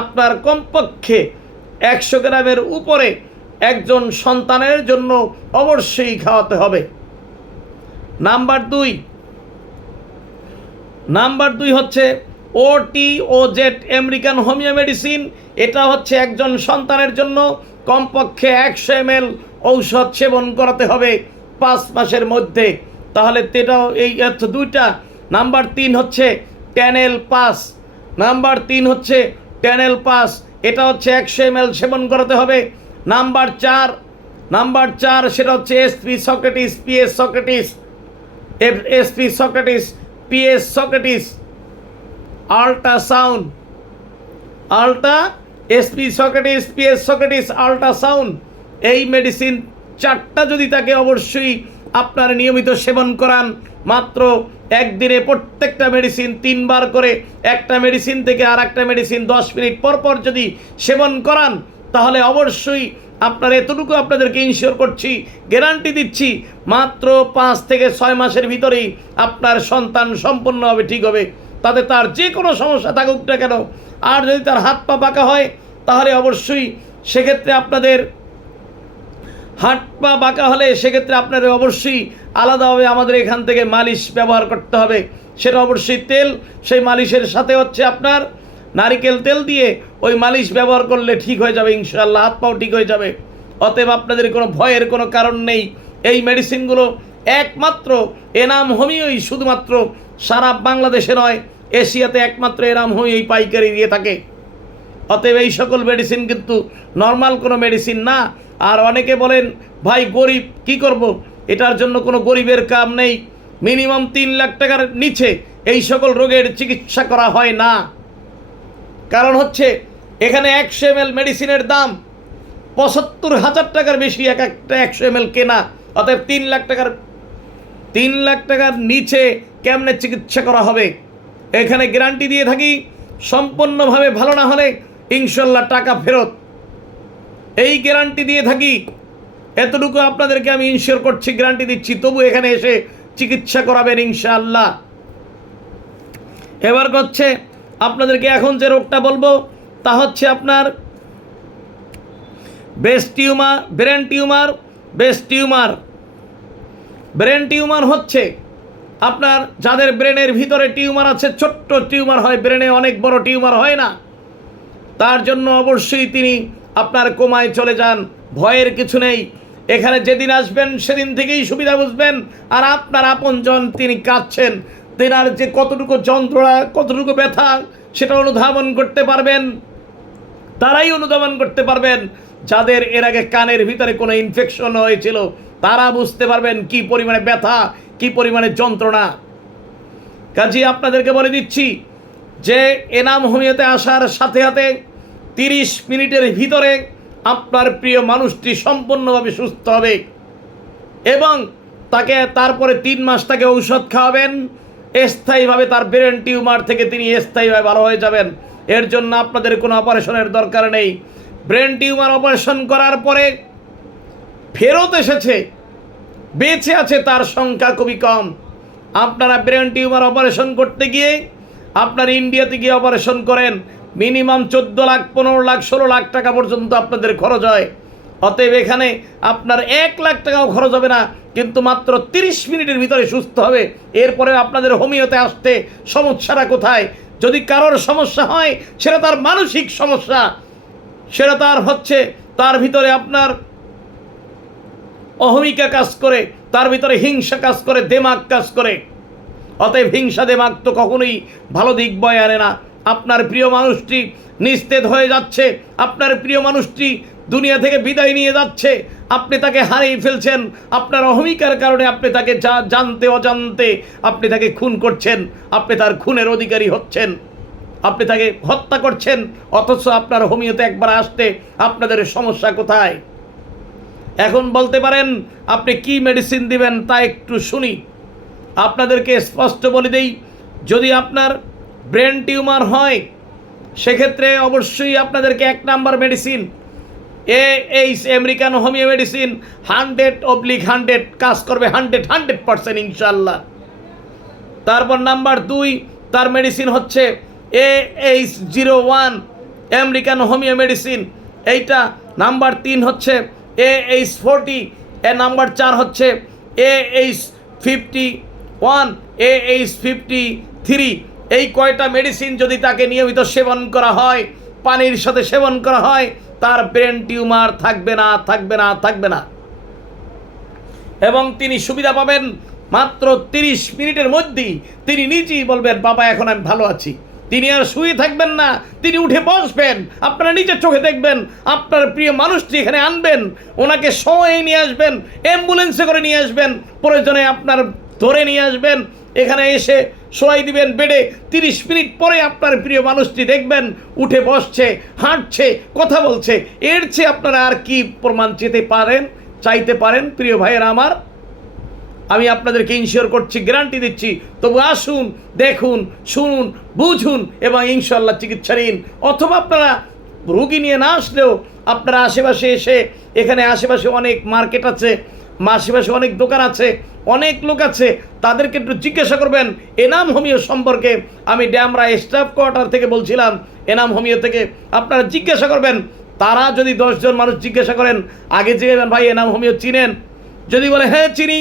আপনার কমপক্ষে 100 গ্রামের উপরে একজন সন্তানের জন্য অবশ্যই খাওয়াতে হবে। নাম্বার দুই হচ্ছে OTOZ আমেরিকান হোমিও মেডিসিন। এটা হচ্ছে একজন সন্তানের জন্য কমপক্ষে 100 ml ঔষধ সেবন করাতে হবে 5 মাসের মধ্যে। তাহলে এটাও এই দুইটা। নাম্বার 3 হচ্ছে ট্যানেল পাস। এটা হচ্ছে 100 ml সেবন করাতে হবে। নাম্বার 4 সেটা হচ্ছে SP সক্রেটিস আল্ট্রাসাউন্ড। এই মেডিসিন 4টা যদি তাকে অবশ্যই আপনার নিয়মিত সেবন করান, মাত্র একদিনে প্রত্যেকটা মেডিসিন 3 বার করে, একটা মেডিসিন থেকে আর একটা মেডিসিন 10 মিনিট পর যদি সেবন করান, তাহলে অবশ্যই আপনার এতটুকু আপনাদেরকে ইনশিওর করছি, গ্যারান্টি দিচ্ছি, মাত্র 5 থেকে 6 মাসের ভিতরেই আপনার সন্তান সম্পূর্ণভাবে ঠিক হবে। তাতে তার যে কোনো সমস্যা থাকুক না কেন। আর যদি তার হাত পা বাঁকা হয়, তাহলে অবশ্যই সেক্ষেত্রে আপনাদের হাত পা বাঁকা হলে সেক্ষেত্রে আপনাদের অবশ্যই আলাদাভাবে আমাদের এখান থেকে মালিশ ব্যবহার করতে হবে। সেটা অবশ্যই তেল, সেই মালিশের সাথে হচ্ছে আপনার নারিকেল তেল দিয়ে ওই মালিশ ব্যবহার করলে ঠিক হয়ে যাবে ইনশাআল্লাহ, হাত পাও ঠিক হয়ে যাবে। অতএব আপনাদের কোনো ভয়ের কোনো কারণ নেই। এই মেডিসিনগুলো একমাত্র এনাম হোমিওই শুধুমাত্র সারা বাংলাদেশে নয়, এশিয়াতে একমাত্র এনাম হোমিওই পাইকারি দিয়ে থাকে। অতএব এই সকল মেডিসিন কিন্তু নর্মাল কোনো মেডিসিন না। আর অনেকে বলেন ভাই গরিব কি করব, এটার জন্য কোনো গরিবের কাম নেই। মিনিমাম 3 লাখ টাকার নিচে এই সকল রোগের চিকিৎসা করা হয় না। কারণ হচ্ছে এখানে 100 ml মেডিসিনের দাম 75,000 টাকার বেশি এক একটা 100 ml কেনা। অতএব 3 লাখ টাকার নিচে কেমনে চিকিৎসা করা হবে? এখানে গ্যারান্টি দিয়ে থাকি, সম্পূর্ণভাবে ভালো না হলে ইনশাল্লাহ টাকা ফেরত, এই গ্যারান্টি দিয়ে থাকি। এতটুকু আপনাদেরকে আমি ইনশিওর করছি, গ্যারান্টি দিচ্ছি। তবু এখানে এসে চিকিৎসা করাবেন ইনশাআল্লাহ। এবার হচ্ছে আপনাদেরকে এখন যে রোগটা বলবো তা হচ্ছে আপনার ব্রেন টিউমার হচ্ছে আপনার যাদের ব্রেনের ভিতরে টিউমার আছে, ছোট্ট টিউমার হয়, ব্রেনে অনেক বড় টিউমার হয় না, তার জন্য অবশ্যই তিনি আপনার কোমায় চলে যান। ভয়ের কিছু নেই। এখানে যেদিন আসবেন সেদিন থেকেই সুবিধা বুঝবেন। আর আপনার আপনজন তিনি কাঁদছেন, তেনার যে কতটুকু যন্ত্রণা, কতটুকু ব্যথা, সেটা অনুধাবন করতে পারবেন। তারাই অনুধাবন করতে পারবেন যাদের এর আগে কানের ভিতরে কোনো ইনফেকশন হয়েছিল, তারা বুঝতে পারবেন কি পরিমাণে ব্যথা, কি পরিমাণে যন্ত্রণা। কাজে আপনাদেরকে বলে দিচ্ছি যে এনাম হোমিওতে আসার সাথে সাথে 30 মিনিটের ভিতরে আপনার প্রিয় মানুষটি সম্পূর্ণভাবে সুস্থ হবে এবং তাকে তারপরে 3 মাস তাকে ঔষধ খাওয়াবেন। স্থায়ীভাবে তার ব্রেন টিউমার থেকে তিনি স্থায়ীভাবে ভালো হয়ে যাবেন। এর জন্য আপনাদের কোনো অপারেশনের দরকার নেই। ব্রেন টিউমার অপারেশন করার পরে ফেরত এসেছে, বেঁচে আছে তার সংখ্যা খুবই কম। আপনারা ব্রেন টিউমার অপারেশন করতে গিয়ে আপনার ইন্ডিয়াতে গিয়ে অপারেশন করেন, মিনিমাম 14 লাখ, 15 লাখ, 16 লাখ টাকা পর্যন্ত আপনাদের খরচ হয়। অতএব এখানে আপনার 1 লাখ টাকাও খরচ হবে না, কিন্তু মাত্র 30 মিনিটের ভিতরে সুস্থ হবে। এরপরে আপনাদের হোমিওতে আসতে সমস্যাটা কোথায়? যদি কারোর সমস্যা হয় সেটা তার মানসিক সমস্যা, সেটা তার হচ্ছে তার ভিতরে আপনার অহমিকা কাজ করে, তার ভিতরে হিংসা কাজ করে, দেমাগ কাজ করে। অতএব হিংসা দেমাগ তো কখনোই ভালো দিক বয়ে আনে না। আপনার প্রিয় মানুষটি নিস্তেজ হয়ে যাচ্ছে, আপনার প্রিয় মানুষটি দুনিয়া থেকে বিদায় নিয়ে যাচ্ছে, আপনি তাকে হারিয়ে ফেলছেন। আপনার অহমিকার কারণে আপনি তাকে জানতে অজান্তে আপনি তাকে খুন করছেন, আপনি তার খুনের অধিকারী হচ্ছেন, আপনি তাকে হত্যা করছেন। অথচ আপনার হোমিওতে একবার আসতে আপনাদের সমস্যা কোথায়? এখন বলতে পারেন আপনি কি মেডিসিন দিবেন তা একটু শুনি। আপনাদেরকে স্পষ্ট বলে দেই, যদি আপনার ব্রেন টিউমার হয় সেক্ষেত্রে অবশ্যই আপনাদেরকে 1 নাম্বার মেডিসিন এই আমেরিকান হোমিও মেডিসিন 100/100 কাজ করবে, 100% ইনশাআল্লাহ। তারপর নাম্বার 2 তার মেডিসিন হচ্ছে AH01 আমেরিকান হোমিও মেডিসিন, এইটা। নাম্বার 3 হচ্ছে AH40, নাম্বার 4 হচ্ছে AH51, AH53। এই কয়টা মেডিসিন যদি তাকে নিয়মিত সেবন করা হয়, পানির সাথে সেবন করা হয়, তার ব্রেন টিউমার থাকবে না, থাকবে না, থাকবে না। এবং তিনি সুবিধা পাবেন মাত্র 30 মিনিটের মধ্যেই। তিনি নিজেই বলবেন, বাবা এখন আমি ভালো আছি। তিনি আর শুয়ে থাকবেন না, তিনি উঠে বসবেন। আপনারা নিজের চোখে দেখবেন, আপনার প্রিয় মানুষটি এখানে আনবেন, ওনাকে সময়ে নিয়ে আসবেন, অ্যাম্বুলেন্সে করে নিয়ে আসবেন, প্রয়োজনে আপনার ধরে নিয়ে আসবেন, এখানে এসে শোয়াই দিবেন বেডে। 30 মিনিট পরে আপনার প্রিয় মানুষটি দেখবেন উঠে বসছে, হাঁটছে, কথা বলছে। এর চেয়ে আপনারা আর কি প্রমাণ চাইতে পারেন প্রিয় ভাইয়েরা আমার? আমি আপনাদেরকে ইনশিওর করছি, গ্যারান্টি দিচ্ছি। তবু আসুন, দেখুন, শুনুন, বুঝুন এবং ইনশাল্লাহ চিকিৎসা নিন। অথবা আপনারা রুগী নিয়ে না আসলেও আপনারা আশেপাশে এসে, এখানে আশেপাশে অনেক মার্কেট আছে, আশেপাশে অনেক দোকান আছে, অনেক লোক আছে, তাদেরকে একটু জিজ্ঞাসা করবেন এনাম হোমিও সম্পর্কে। আমি ড্যামরা স্টাফ কোয়ার্টার থেকে বলছিলাম, এনাম হোমিও থেকে। আপনারা জিজ্ঞাসা করবেন, তারা যদি 10 জন মানুষ জিজ্ঞাসা করেন, আগে জিজ্ঞাসা, ভাই এনাম হোমিও চিনেন? যদি বলে হ্যাঁ চিনি,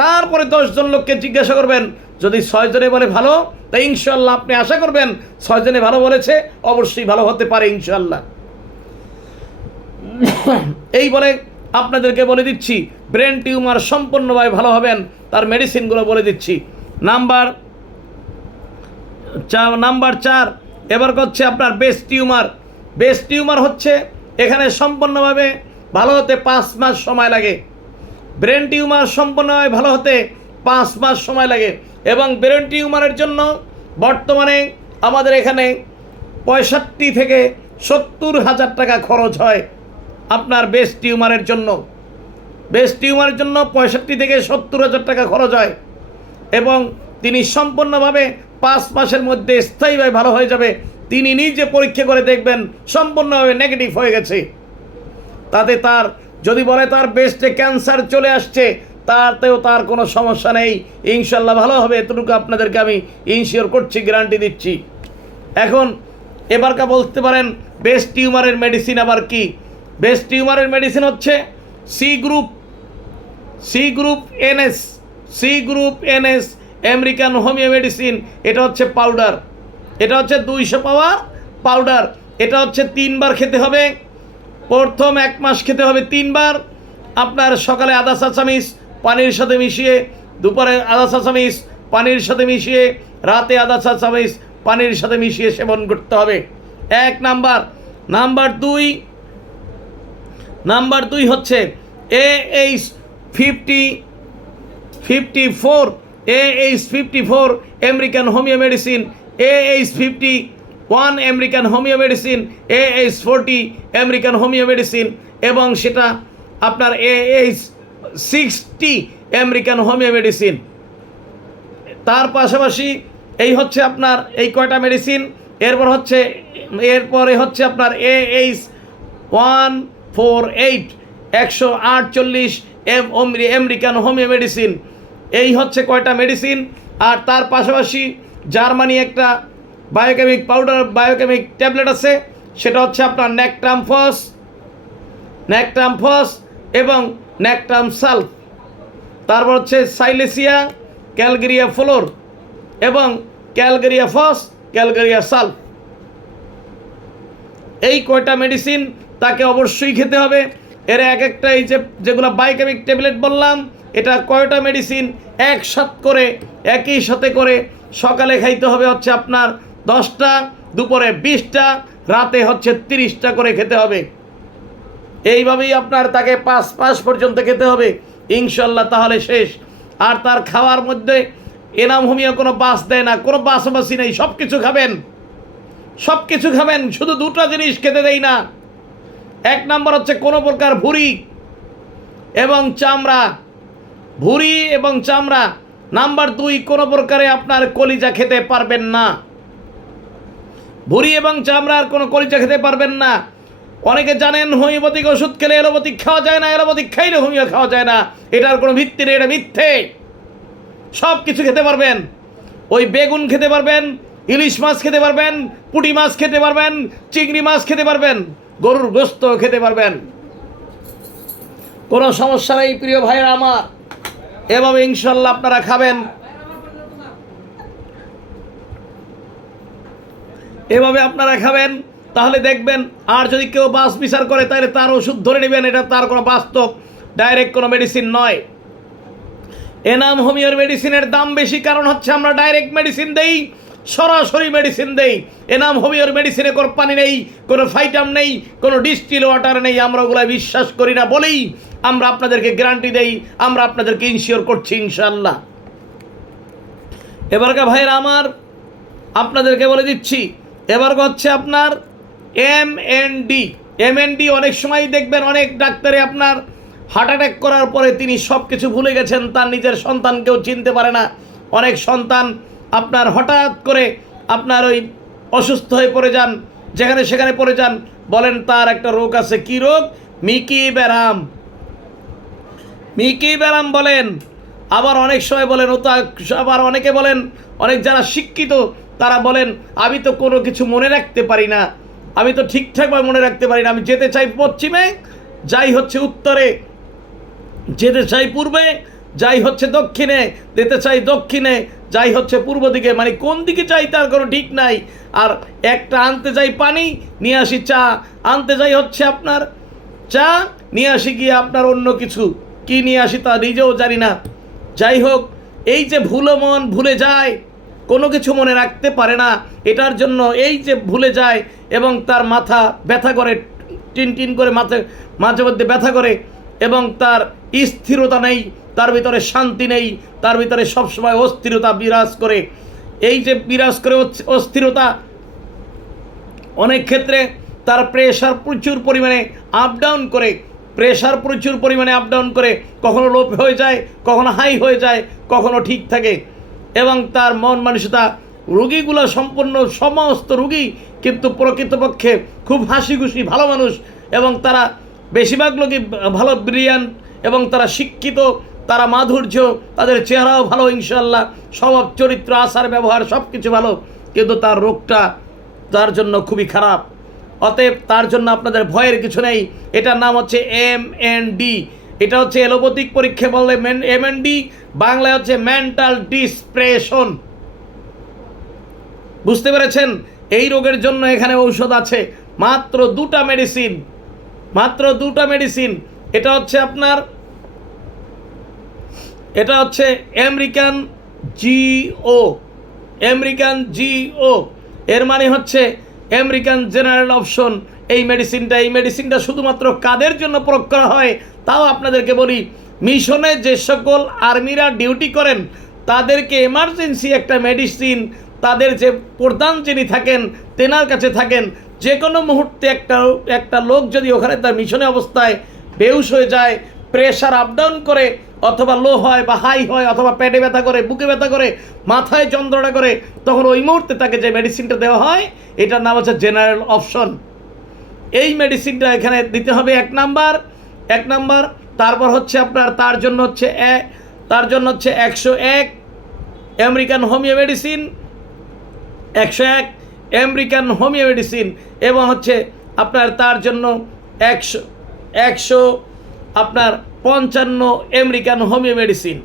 তারপরে 10 জন লোককে জিজ্ঞাসা করবেন। যদি 6 জনে বলে ভালো, তাই ইনশাল্লাহ আপনি আশা করবেন 6 জনে ভালো বলেছে, অবশ্যই ভালো হতে পারে ইনশাল্লাহ। এই বলে আপনাদেরকে বলে দিচ্ছি, ব্রেন টিউমার সম্পূর্ণভাবে ভালো হবেন, তার মেডিসিনগুলো বলে দিচ্ছি। নাম্বার 4 এবার হচ্ছে আপনার বেস্ট টিউমার। বেস্ট টিউমার হচ্ছে, এখানে সম্পূর্ণভাবে ভালো হতে 5 মাস সময় লাগে। ব্রেন টিউমার সম্পূর্ণভাবে ভালো হতে 5 মাস সময় লাগে। এবং ব্রেন টিউমারের জন্য বর্তমানে আমাদের এখানে 65 থেকে 70 হাজার টাকা খরচ হয় আপনার বেস্ট টিউমারের জন্য। বেস্ট টিউমারের জন্য 65 থেকে 70 হাজার টাকা খরচ হয়। এবং তিনি সম্পূর্ণভাবে 5 মাসের মধ্যে স্থায়ীভাবে ভালো হয়ে যাবে। তিনি নিজে পরীক্ষা করে দেখবেন সম্পূর্ণভাবে নেগেটিভ হয়ে গেছে। তাতে তার যদি বলে তার বেস্টে ক্যান্সার চলে আসছে, তাতেও তার কোনো সমস্যা নেই, ইনশাল্লাহ ভালো হবে। এতটুকু আপনাদেরকে আমি ইনশিওর করছি, গ্যারান্টি দিচ্ছি। এখন এবারকা বলতে পারেন বেস্ট টিউমারের মেডিসিন আবার কি? বেস্ট টিউমারের মেডিসিন হচ্ছে C group NS American homeo medicine. এটা হচ্ছে পাউডার, এটা হচ্ছে 200 পাওয়া পাউডার। এটা হচ্ছে 3 বার খেতে হবে। প্রথম 1 মাস খেতে হবে 3 বার। আপনার সকালে আধা চা চামচ পানির সাথে মিশিয়ে, দুপুরে আধা চা চামচ পানির সাথে মিশিয়ে, রাতে আধা চা চামচ পানির সাথে মিশিয়ে সেবন করতে হবে। 1 নাম্বার। নাম্বার 2 হচ্ছে AH54 American homeo medicine, AH51 American homeo medicine, AH40 American homeo medicine এবং সেটা আপনার AH60 আমেরিকান হোমিও মেডিসিন। তার পাশাপাশি এই হচ্ছে আপনার এই কয়টা মেডিসিন। এরপরে হচ্ছে আপনার AH148 148 আমেরিকান হোমিও মেডিসিন। এই হচ্ছে কয়টা মেডিসিন। আর তার পাশাপাশি জার্মানি একটা বায়োকেমিক ট্যাবলেট আছে, সেটা হচ্ছে আপনার ন্যাকট্রামফস এবং ন্যাকট্রাম সালফ। তারপর হচ্ছে সাইলেসিয়া, ক্যালগেরিয়া ফ্লোর এবং ক্যালগেরিয়া ফস, ক্যালগেরিয়া সালফ। এই কয়টা মেডিসিন তাকে অবশ্যই খেতে হবে। এর একটা এই যেগুলো বায়োকেমিক ট্যাবলেট বললাম, এটা কয়টা মেডিসিন একই সাথে করে সকালে খাইতে হবে হচ্ছে আপনার 10টা, দুপুরে 20টা, রাতে হচ্ছে 30টা করে খেতে হবে। এইভাবেই আপনার তাকে 5 মাস পর্যন্ত খেতে হবে ইনশাল্লাহ, তাহলে শেষ। আর তার খাওয়ার মধ্যে এনাম হোমিও কোনো বাস দেয় না, কোনো বাসাবাসি নেই, সব কিছু খাবেন, শুধু 2টা জিনিস খেতে দেয় না। 1 নাম্বার হচ্ছে কোনো প্রকার ভুঁড়ি এবং চামড়া। নাম্বার 2, কোনো প্রকারে আপনার কলিজা খেতে পারবেন না। ভুঁড়ি এবং চামড়ার কোনো কলিজা খেতে পারবেন না। অনেকে জানেন হোমিওপ্যাথিক ওষুধ খেলে এলোপ্যাথিক খাওয়া যায় না, এলোপ্যাথিক খাইলে হোমিও খাওয়া যায় না। এটার কোনো ভিত্তি নেই, এটা মিথ্যে। সব কিছু খেতে পারবেন, ওই বেগুন খেতে পারবেন, ইলিশ মাছ খেতে পারবেন, পুঁটি মাছ খেতে পারবেন, চিংড়ি মাছ খেতে পারবেন, গরুর গোস্ত খেতে পারবেন, কোনো সমস্যা নেই প্রিয় ভাইরা আমার। এভাবে ইনশাল্লাহ আপনারা খাবেন, এভাবে আপনারা খাবেন, তাহলে দেখবেন। আর যদি কেউ বাস বিচার করে তাহলে তার ওষুধ ধরে নেবেন, এটা তার কোনো বাস্তব ডাইরেক্ট কোনো মেডিসিন নয়। এনাম হোমিওর মেডিসিনের দাম বেশি, কারণ হচ্ছে আমরা ডাইরেক্ট মেডিসিন দেই, সরাসরি মেডিসিন দেই। এনাম হোমিওর মেডিসিনে কোনো পানি নেই, কোনো ফাইটাম নেই, কোনো ডিস্টিল ওয়াটার নেই। আমরা ওগুলো বিশ্বাস করি না বলেই আমরা আপনাদেরকে গ্যারান্টি দেই, আমরা আপনাদেরকে ইনশিওর করছি ইনশাআল্লাহ। এবারকার ভাইয়েরা আমার, আপনাদেরকে বলে দিচ্ছি, এবার হচ্ছে আপনার MND। অনেক সময় দেখবেন অনেক ডাক্তারে আপনার হার্ট অ্যাটাক করার পরে তিনি সব কিছু ভুলে গেছেন, তার নিজের সন্তানকেও চিনতে পারে না। অনেক সন্তান আপনার হঠাৎ করে আপনার ওই অসুস্থ হয়ে পড়ে যান, যেখানে সেখানে পড়ে যান, বলেন তার একটা রোগ আছে। কি রোগ? মিকি ব্যারাম বলেন। আবার অনেক সময় বলেন আবার অনেকে বলেন, অনেক যারা শিক্ষিত তারা বলেন আমি তো কোনো কিছু মনে রাখতে পারি না, আমি তো ঠিকঠাকভাবে মনে রাখতে পারি না, আমি যেতে চাই পশ্চিমে, যাই হচ্ছে উত্তরে, যেতে চাই পূর্বে, যাই হচ্ছে দক্ষিণে, যেতে চাই দক্ষিণে, যাই হচ্ছে পূর্ব দিকে, মানে কোন দিকে চাই তার কোনো ঠিক নাই। আর একটা আনতে যাই পানি, নিয়ে আসি চা, আনতে যাই হচ্ছে আপনার চা, নিয়ে আসি গিয়ে আপনার অন্য কিছু, কি নিয়ে আসি তা নিজেও জানি না। যাই হোক, এই যে মন ভুলে যায়, কোনো কিছু মনে রাখতে পারে না, এটার জন্য এই যে ভুলে যায় এবং তার মাথা ব্যথা করে, টিন করে মাঝে মধ্যে ব্যথা করে, এবং তার স্থিরতা নেই, তার ভিতরে শান্তি নেই, তার ভিতরে সবসময় অস্থিরতা বিরাজ করে। এই যে বিরাজ করে অস্থিরতা, অনেক ক্ষেত্রে তার প্রেশার প্রচুর পরিমাণে আপ ডাউন করে, কখনো লো হয়ে যায়, কখনো হাই হয়ে যায়, কখনো ঠিক থাকে। এবং তার মন মানসিকতা, রোগীগুলো সমস্ত রোগী কিন্তু প্রকৃতপক্ষে খুব হাসি খুশি ভালো মানুষ, এবং তারা বেশিরভাগ লোকই ভালো ব্রিলিয়ান্ট, এবং তারা শিক্ষিত, তারা মাধুর্য, তাদের চেহারাও ভালো ইনশাআল্লাহ, স্বভাব চরিত্র আচার ব্যবহার সব কিছু ভালো, কিন্তু তার রোগটা তার জন্য খুবই খারাপ। অতএব তার জন্য আপনাদের ভয়ের কিছু নেই। এটার নাম হচ্ছে MND। এটা হচ্ছে এলোপ্যাথিক পরীক্ষা বলে MND, বাংলায় হচ্ছে মেন্টাল ডিপ্রেশন। বুঝতে পেরেছেন? এই রোগের জন্য এখানে ঔষধ আছে, মাত্র দুটা মেডিসিন। এটা হচ্ছে আপনার, এটা হচ্ছে আমেরিকান GO, এর মানে হচ্ছে আমেরিকান জেনারেল অপশন। এই মেডিসিনটা শুধুমাত্র কাদের জন্য প্রয়োগ করা হয় তাও আপনাদেরকে বলি। মিশনে যে সকল আর্মিরা ডিউটি করেন তাদেরকে এমার্জেন্সি একটা মেডিসিন, তাদের যে প্রধান যিনি থাকেন তেনার কাছে থাকেন। যে কোনো মুহূর্তে একটা লোক যদি ওখানে তার মিশনে অবস্থায় বেহুশ হয়ে যায়, প্রেশার আপ ডাউন করে, অথবা লো হয় বা হাই হয়, অথবা পেটে ব্যথা করে, বুকে ব্যথা করে, মাথায় যন্ত্রণা করে, তখন ওই মুহূর্তে তাকে যে মেডিসিনটা দেওয়া হয় এটার নাম হচ্ছে জেনারেল অপশন। এই মেডিসিনটা এখানে দিতে হবে এক নাম্বার। তারপর হচ্ছে আপনার তার জন্য হচ্ছে 101 American homeo medicine, 101 American homeo medicine, এবং হচ্ছে আপনার তার জন্য 100 আপনার 55 আমেরিকান হোমিও মেডিসিন।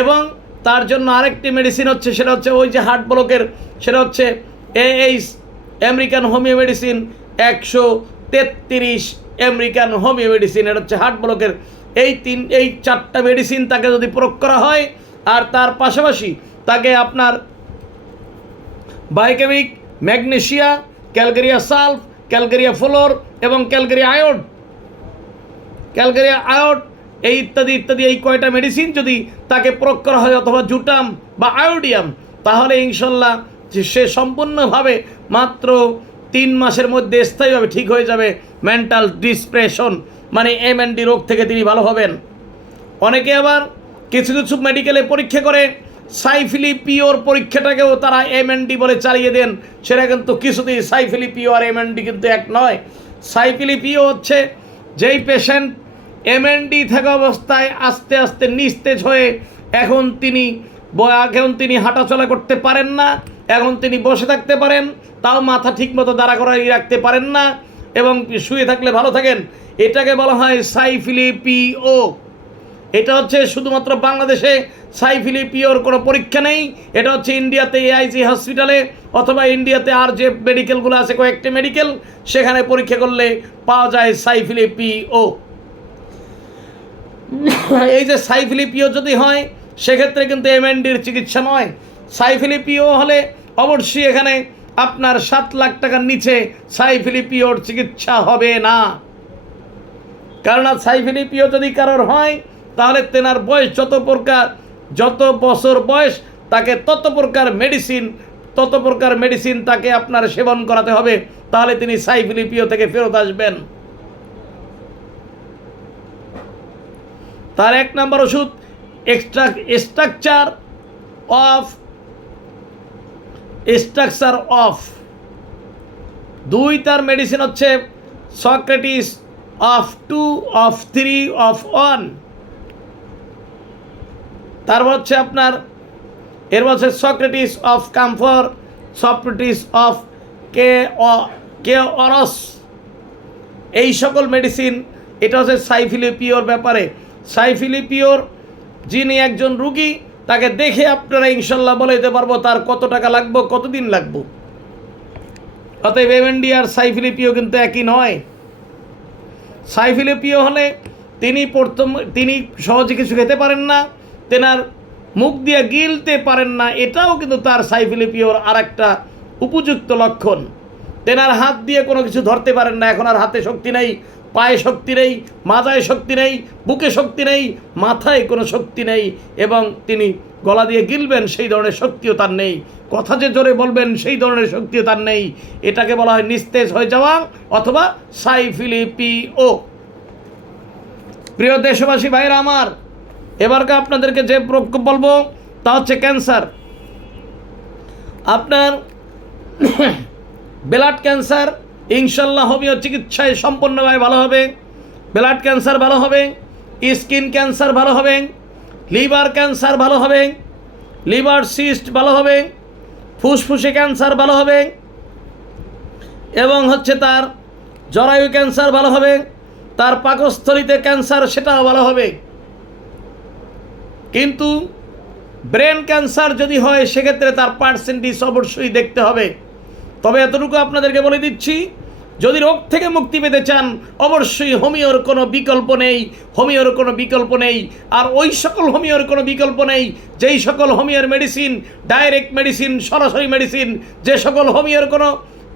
এবং তার জন্য আরেকটি মেডিসিন হচ্ছে, সেটা হচ্ছে ওই যে হার্ট ব্লকের, সেটা হচ্ছে AH American homeo medicine, 133 American homeo medicine. এটা হচ্ছে হার্ট ব্লকের। এই 4টা মেডিসিন তাকে যদি প্রয়োগ করা হয়, আর তার পাশাপাশি তাকে আপনার biochemic, magnesia, calcarea sulph, calcarea fluor এবং ক্যালকেরিয়া আয়োড, এই ইত্যাদি এই কয়টা মেডিসিন যদি তাকে প্রয়োগ করা হয়, অথবা জুটাম বা আয়োডিয়াম, তাহলে ইনশাল্লাহ সে সম্পূর্ণভাবে মাত্র 3 মাসের মধ্যে স্থায়ীভাবে ঠিক হয়ে যাবে মেন্টাল ডিপ্রেশন, মানে MND রোগ থেকে তিনি ভালো হবেন। অনেকে আবার কিছু মেডিকেলে পরীক্ষা করে সাইফিলিপিওর পরীক্ষাটাকেও তারা MND বলে চালিয়ে দেন। সেটা কিন্তু কিছুতেই সাইফিলিপিও আর MND কিন্তু এক নয়। সাইফিলিপিও হচ্ছে যেই পেশেন্ট MND থাকা অবস্থায় আস্তে আস্তে নিস্তেজ হয়ে এখন তিনি এখন তিনি হাঁটাচলা করতে পারেন না, এখন তিনি বসে থাকতে পারেন, তাও মাথা ঠিকমতো দাঁড়া করাই রাখতে পারেন না, এবং শুয়ে থাকলে ভালো থাকেন, এটাকে বলা হয় সাইফিলিপিও। এটা হচ্ছে শুধুমাত্র বাংলাদেশে সাইফিলিপিওর কোনো পরীক্ষা নেই, এটা হচ্ছে ইন্ডিয়াতে AIG হসপিটালে অথবা ইন্ডিয়াতে আর যে মেডিকেলগুলো আছে কয়েকটি মেডিকেল, সেখানে পরীক্ষা করলে পাওয়া যায় সাইফিলিপিও। এই যে সাইফিলিপিও যদি হয় সেক্ষেত্রে কিন্তু MNDর চিকিৎসা নয়। সাইফিলিপিও হলে অবশ্যই এখানে আপনার 7 লাখ টাকার নিচে সাইফিলিপিওর চিকিৎসা হবে না। কারণ সাইফিলিপিও যদি কারোর হয় তাহলে তেনার বয়স যত বছর বয়স তাকে তত প্রকার মেডিসিন তাকে আপনার সেবন করাতে হবে, তাহলে তিনি সাইফিলিপিও থেকে ফেরত আসবেন। তার 1 নম্বর ওষুধ স্ট্রাকচার অফ 2, তার মেডিসিন হচ্ছে সক্রেটিস অফ 2 অফ 3 অফ 1। তারপর হচ্ছে আপনার এর হচ্ছে সক্রেটিস অফ কামফর, সক্রেটিস অফ কেওরস, এই সকল মেডিসিন। এটা হচ্ছে সাইফিলিপিওর ব্যাপারে। সাইফিলিপিওর যিনি একজন রুগী তাকে দেখে আপনারা ইনশাল্লাহ বলে দিতে পারবো তার কত টাকা লাগবে, কতদিন লাগবে। অতএব MND আর সাইফিলিপিও কিন্তু একই নয়। সাইফিলিপিও হলে তিনি সহজে কিছু খেতে পারেন না, তেনার মুখ দিয়ে গিলতে পারেন না, এটাও কিন্তু তার সাইফিলিপিওর আর একটা উপযুক্ত লক্ষণ। তেনার হাত দিয়ে কোনো কিছু ধরতে পারেন না, এখন আর হাতে শক্তি নেই, পায়ে শক্তি নেই, মাজায় শক্তি নেই, বুকে শক্তি নেই, মাথায় কোনো শক্তি নেই, এবং তিনি গলা দিয়ে গিলবেন সেই ধরনের শক্তিও তার নেই, কথা যে জোরে বলবেন সেই ধরনের শক্তিও তার নেই। এটাকে বলা হয় নিস্তেজ হয়ে যাওয়া অথবা সাইফিলিপিও। প্রিয় দেশবাসী ভাইরা আমার, এবারকে আপনাদেরকে যে বলবো তা হচ্ছে ক্যান্সার। আপনার ব্লাড ক্যান্সার ইনশাল্লাহ হোমিও চিকিৎসায় সম্পূর্ণভাবে ভালো হবে। ব্লাড ক্যান্সার ভালো হবে, স্কিন ক্যান্সার ভালো হবে, লিভার ক্যান্সার ভালো হবে, লিভার সিস্ট ভালো হবে, ফুসফুসে ক্যান্সার ভালো হবে, এবং হচ্ছে তার জরায়ু ক্যান্সার ভালো হবে, তার পাকস্থলীতে ক্যান্সার সেটাও ভালো হবে। কিন্তু ব্রেন ক্যান্সার যদি হয় সেক্ষেত্রে তার পার্সেন্টেজ অবশ্যই দেখতে হবে। তবে এতটুকু আপনাদেরকে বলে দিচ্ছি, যদি রোগ থেকে মুক্তি পেতে চান অবশ্যই হোমিওর কোনো বিকল্প নেই। আর ওই সকল হোমিওর কোনো বিকল্প নেই যেই সকল হোমিওর মেডিসিন ডাইরেক্ট মেডিসিন, সরাসরি মেডিসিন, যে সকল হোমিওর কোনো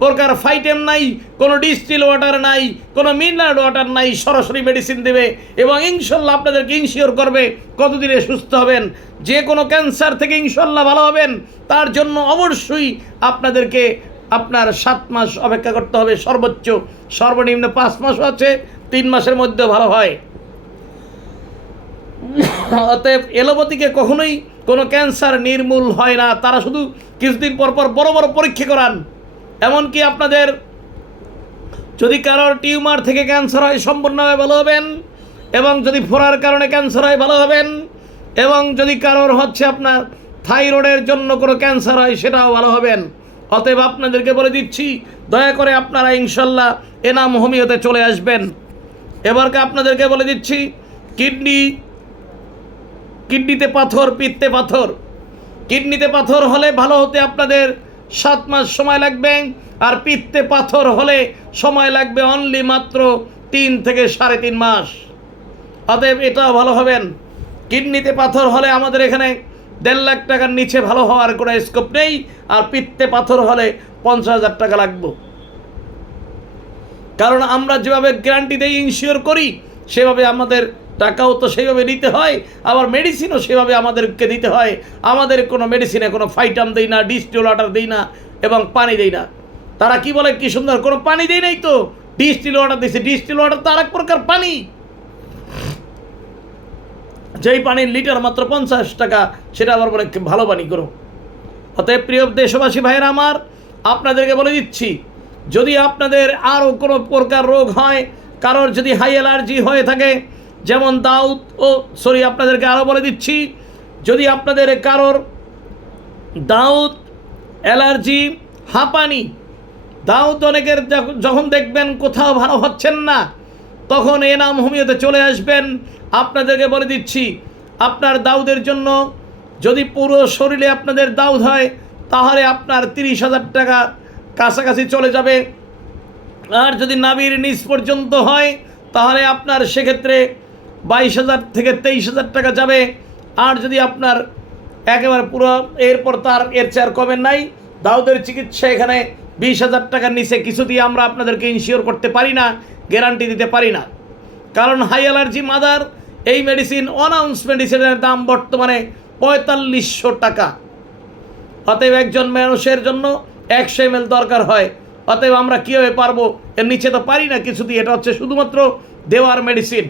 প্রকার ফাইটেম নাই, কোনো ডিস্টিল ওয়াটার নাই, কোনো মিনারেল ওয়াটার নাই, সরাসরি মেডিসিন দেবে এবং ইনশাল্লাহ আপনাদেরকে ইনশিওর করবে কতদিনে সুস্থ হবেন। যে কোনো ক্যান্সার থেকে ইনশাল্লাহ ভালো হবেন, তার জন্য অবশ্যই আপনাদেরকে আপনার 7 মাস অপেক্ষা করতে হবে, সর্বনিম্ন 5 মাসও আছে, 3 মাসের মধ্যে ভালো হয়। অতএব এলোপ্যাথিকে কখনোই কোনো ক্যান্সার নির্মূল হয় না, তারা শুধু কিছুদিন পর বড় বড় পরীক্ষা করান। এমনকি আপনাদের যদি কারোর টিউমার থেকে ক্যান্সার হয় সম্পূর্ণভাবে ভালো হবেন, এবং যদি ফোড়ার কারণে ক্যান্সার হয় ভালো হবেন, এবং যদি কারোর হচ্ছে আপনার থাইরয়েডের জন্য কোনো ক্যান্সার হয় সেটাও ভালো হবেন। অতএব আপনাদেরকে বলে দিচ্ছি, দয়া করে আপনারা ইনশাল্লাহ এনাম হোমিওতে চলে আসবেন। এবারকে আপনাদেরকে বলে দিচ্ছি, কিডনিতে পাথর, পিত্তে পাথর, কিডনিতে পাথর হলে ভালো হতে আপনাদের 7 মাস সময় লাগবে, আর পিত্তে পাথর হলে সময় লাগবে অনলি মাত্র 3 থেকে 3.5 মাস। অতএব এটাও ভালো হবেন। কিডনিতে পাথর হলে আমাদের এখানে 1.5 লাখ টাকার নিচে ভালো হওয়ার কোনো স্কোপ নেই, আর পিত্তে পাথর হলে 50,000 টাকা লাগবে। কারণ আমরা যেভাবে গ্যারান্টি দিয়ে ইনশিওর করি সেভাবে আমাদের টাকাও তো সেইভাবে নিতে হয়, আবার মেডিসিনও সেভাবে আমাদেরকে দিতে হয়। আমাদের কোনো মেডিসিনে কোনো ফাইটাম দেই না, ডিস্টিল ওয়াটার দিই না, এবং পানি দেই না। তারা কি বলে, কি সুন্দর, কোনো পানি দেই নাই তো, ডিস্টিল ওয়াটার দিয়েছে। ডিস্টিল ওয়াটার তো আর এক প্রকার পানি, যেই পানির লিটার মাত্র 50 টাকা, সেটা আবার বলে ভালো পানি করো। অতএব প্রিয় দেশবাসী ভাইয়েরা আমার, আপনাদেরকে বলে দিচ্ছি, যদি আপনাদের আরও কোনো প্রকার রোগ হয়, কারোর যদি হাই অ্যালার্জি হয়ে থাকে, যেমন আপনাদেরকে আরও বলে দিচ্ছি, যদি আপনাদের কারোর দাউদ, অ্যালার্জি, হাঁপানি, দাউদ অনেকের যখন দেখবেন কোথাও ভালো হচ্ছেন না, তখন এনাম হোমিওতে চলে আসবেন। আপনাদেরকে বলে দিচ্ছি, আপনার দাউদের জন্য যদি পুরো শরীরে আপনাদের দাউদ হয়, তাহলে আপনার 30,000 টাকা কাছাকাছি চলে যাবে। আর যদি নাভির নিচ পর্যন্ত হয়, তাহলে আপনার সেক্ষেত্রে 22,000 থেকে 23,000 টাকা যাবে। আর যদি আপনার একেবারে পুরো, এরপর তার এর চেয়ে কমের নাই। দাউদের চিকিৎসা এখানে 20,000 টাকার নিচে কিছু দিয়ে আমরা আপনাদেরকে ইনশিওর করতে পারি না, গ্যারান্টি দিতে পারি না। কারণ হাই অ্যালার্জি মাদার এই মেডিসিন, অনাউন্স মেডিসিনের দাম বর্তমানে 4500 টাকা। অতএব একজন মানুষের জন্য 100 ml দরকার হয়। অতএব আমরা কীভাবে পারবো, এর নিচে তো পারি না কিছু দিয়ে। এটা হচ্ছে শুধুমাত্র দেওয়ার মেডিসিন।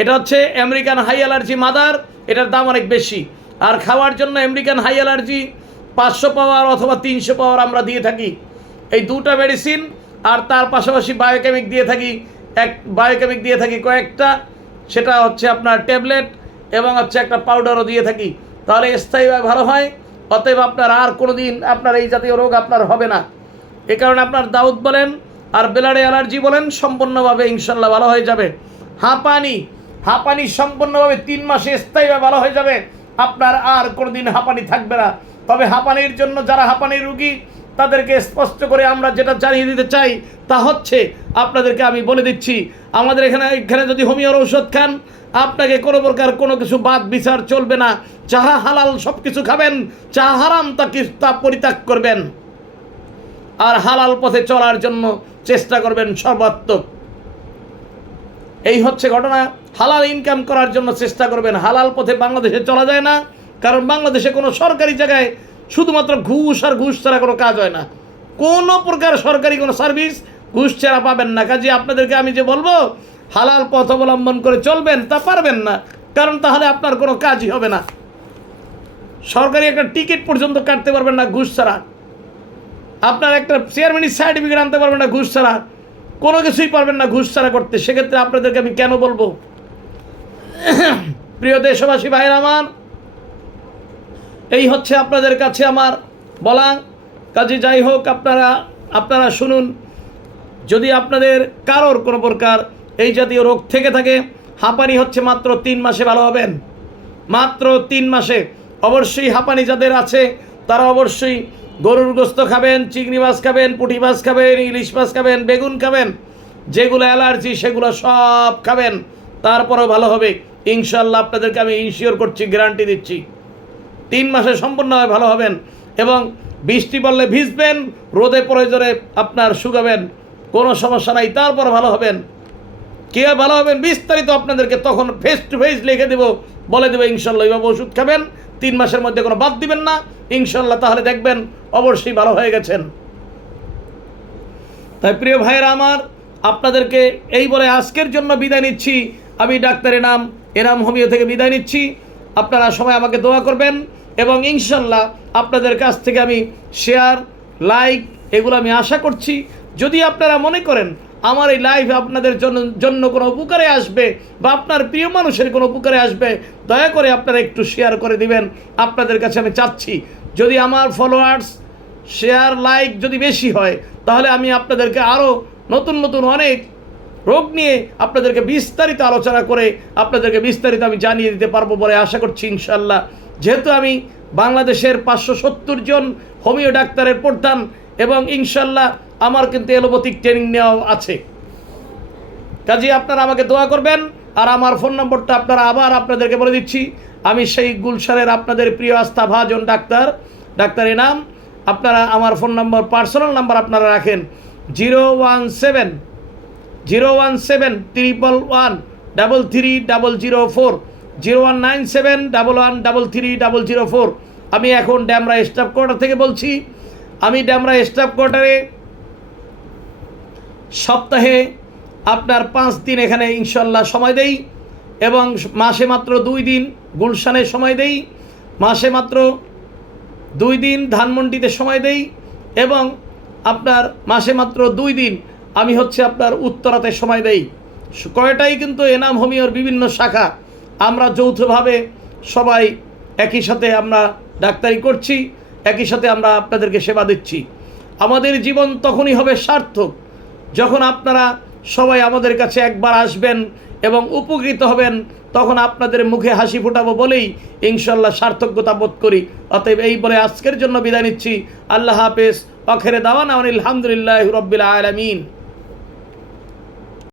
এটা হচ্ছে আমেরিকান হাই অ্যালার্জি মাদার, এটার দাম অনেক বেশি। আর খাওয়ার জন্য আমেরিকান হাই অ্যালার্জি 500 পাওয়ার অথবা 300 পাওয়ার আমরা দিয়ে থাকি, এই দুটা মেডিসিন। আর তার পাশাপাশি বায়োকেমিক দিয়ে থাকি, বায়োকেমিক দিয়ে থাকি কয়েকটা, সেটা হচ্ছে আপনার ট্যাবলেট এবং হচ্ছে একটা পাউডারও দিয়ে থাকি। তাহলে স্থায়ীভাবে ভালো হয়। অতএব আপনার আর কোনো দিন আপনার এই জাতীয় রোগ আপনার হবে না। এ কারণে আপনার দাউদ বলেন আর ব্লাডে অ্যালার্জি বলেন, সম্পূর্ণভাবে ইনশাল্লাহ ভালো হয়ে যাবে। হাঁপানি সম্পূর্ণভাবে 3 মাসে স্থায়ীভাবে ভালো হয়ে যাবে। আপনার আর কোনো দিন হাঁপানি থাকবে না। তবে হাঁপানির জন্য যারা হাঁপানির রুগী, তাদেরকে স্পষ্ট করে আমরা যেটা জানিয়ে দিতে চাই, তা হচ্ছে আপনাদেরকে আমি বলে দিচ্ছি, আমাদের এখানে যদি হোমিওর ঔষধ খান, আপনাকে কোনো প্রকার কোনো কিছু বাদ বিচার চলবে না। যাহা হালাল সব কিছু খাবেন, যাহা হারাম তা পরিত্যাগ করবেন। আর হালাল পথে চলার জন্য চেষ্টা করবেন সর্বাত্মক। এই হচ্ছে ঘটনা। হালাল ইনকাম করার জন্য চেষ্টা করবেন। হালাল পথে বাংলাদেশে চলা যায় না, কারণ বাংলাদেশে কোনো সরকারি জায়গায় শুধুমাত্র ঘুষ আর ঘুষ ছাড়া কোনো কাজ হয় না। কোনো প্রকার সরকারি কোনো সার্ভিস ঘুষ ছাড়া পাবেন না। কাজে আপনাদেরকে আমি যে বলবো হালাল পথ অবলম্বন করে চলবেন, তা পারবেন না, কারণ তাহলে আপনার কোনো কাজই হবে না। সরকারি একটা টিকিট পর্যন্ত কাটতে পারবেন না ঘুষ ছাড়া। আপনার একটা চেয়ারম্যানের সার্টিফিকেট আনতে পারবেন না ঘুষ ছাড়া। কোনো কিছুই পারবেন না ঘুষ ছাড়া করতে। সেক্ষেত্রে আপনাদেরকে আমি কেন বলবো? প্রিয় দেশবাসী ভাইয়ের আমার, এই হচ্ছে আপনাদের কাছে আমার বলা। কাজে যাই হোক, আপনারা শুনুন। যদি আপনাদের কারোর কোনো প্রকার এই জাতীয় রোগ থেকে থাকে, হাঁপানি হচ্ছে মাত্র 3 মাসে ভালো হবেন, মাত্র 3 মাসে। অবশ্যই হাঁপানি যাদের আছে তারা অবশ্যই গরুর গোস্ত খাবেন, চিংড়ি মাছ খাবেন, পুঁটি মাছ খাবেন, ইলিশ মাছ খাবেন, বেগুন খাবেন, যেগুলো অ্যালার্জি সেগুলো সব খাবেন, তারপরেও ভালো হবে ইনশাল্লাহ। আপনাদেরকে আমি ইনশিওর করছি, গ্যারান্টি দিচ্ছি, 3 মাসে সম্পূর্ণভাবে ভালো হবেন। এবং বৃষ্টি পড়লে ভিজবেন, রোদে প্রয়োজনে আপনার শুকাবেন, কোনো সমস্যা নাই, তারপর ভালো হবেন। কীভাবে ভালো হবেন বিস্তারিত আপনাদেরকে তখন ফেস টু ফেস লিখে দেবো, বলে দেবো ইনশাল্লাহ। এইভাবে ওষুধ খাবেন, 3 মাসের মধ্যে কোনো বাদ দিবেন না ইনশাল্লাহ, তাহলে দেখবেন অবশ্যই ভালো হয়ে গেছেন। তাই প্রিয় ভাইয়েরা আমার, আপনাদেরকে এই বলে আজকের জন্য বিদায় নিচ্ছি। আমি ডাক্তার এনাম হোমিও থেকে বিদায় নিচ্ছি। আপনারা সবাই আমাকে দোয়া করবেন এবং ইনশাল্লাহ আপনাদের কাছ থেকে আমি শেয়ার, লাইক এগুলো আমি আশা করছি। যদি আপনারা মনে করেন আমার এই লাইভ আপনাদের জন্য কোনো উপকারে আসবে বা আপনার প্রিয় মানুষের কোনো উপকারে আসবে, দয়া করে আপনারা একটু শেয়ার করে দিবেন। আপনাদের কাছে আমি চাচ্ছি, যদি আমার ফলোয়ার্স, শেয়ার, লাইক যদি বেশি হয়, তাহলে আমি আপনাদেরকে আরও নতুন নতুন অনেক রোগ নিয়ে আপনাদেরকে বিস্তারিত আলোচনা করে আপনাদেরকে বিস্তারিত আমি জানিয়ে দিতে পারবো বলে আশা করছি ইনশাল্লাহ। যেহেতু আমি বাংলাদেশের 570 জন হোমিও ডাক্তারের প্রধান এবং ইনশাল্লাহ আমার কিন্তু এলোপ্যাথিক ট্রেনিং নেওয়াও আছে। কাজে আপনারা আমাকে দোয়া করবেন। আর আমার ফোন নম্বরটা আপনাদেরকে বলে দিচ্ছি। আমি সেই গুলশানের আপনাদের প্রিয় আস্থাভাজন ডাক্তার এনাম। আপনারা আমার ফোন নম্বর, পার্সোনাল নাম্বার আপনারা রাখেন 017-111-333-004, 0197-1133-004। আমি এখন ড্যামরা স্টাফ কোয়ার্টার থেকে বলছি। আমি ড্যামরা স্টাফ কোয়ার্টারে সপ্তাহে আপনার 5 দিন এখানে ইনশাল্লাহ সময় দেই এবং মাসে মাত্র 2 দিন গুলশানে সময় দেই, মাসে মাত্র 2 দিন ধানমন্ডিতে সময় দেই এবং আপনার মাসে মাত্র 2 দিন আমি হচ্ছে আপনার উত্তরাতে সময় দেই। কয়টাই কিন্তু এনাম হোমিওর বিভিন্ন শাখা আমরা যৌথভাবে সবাই একই সাথে আমরা ডাক্তারি করছি, একই সাথে আমরা আপনাদেরকে সেবা দিচ্ছি। আমাদের জীবন তখনই হবে সার্থক যখন আপনারা সবাই আমাদের কাছে একবার আসবেন এবং উপকৃত হবেন, তখন আপনাদের মুখে হাসি ফোটাবো বলেই ইনশাল্লাহ সার্থকতা বোধ করি। অতএব এই বলে আজকের জন্য বিদায় নিচ্ছি। আল্লাহ হাফেজ। আখিরে দাওয়ানা আলহামদুলিল্লাহি রাব্বিল আলামিন।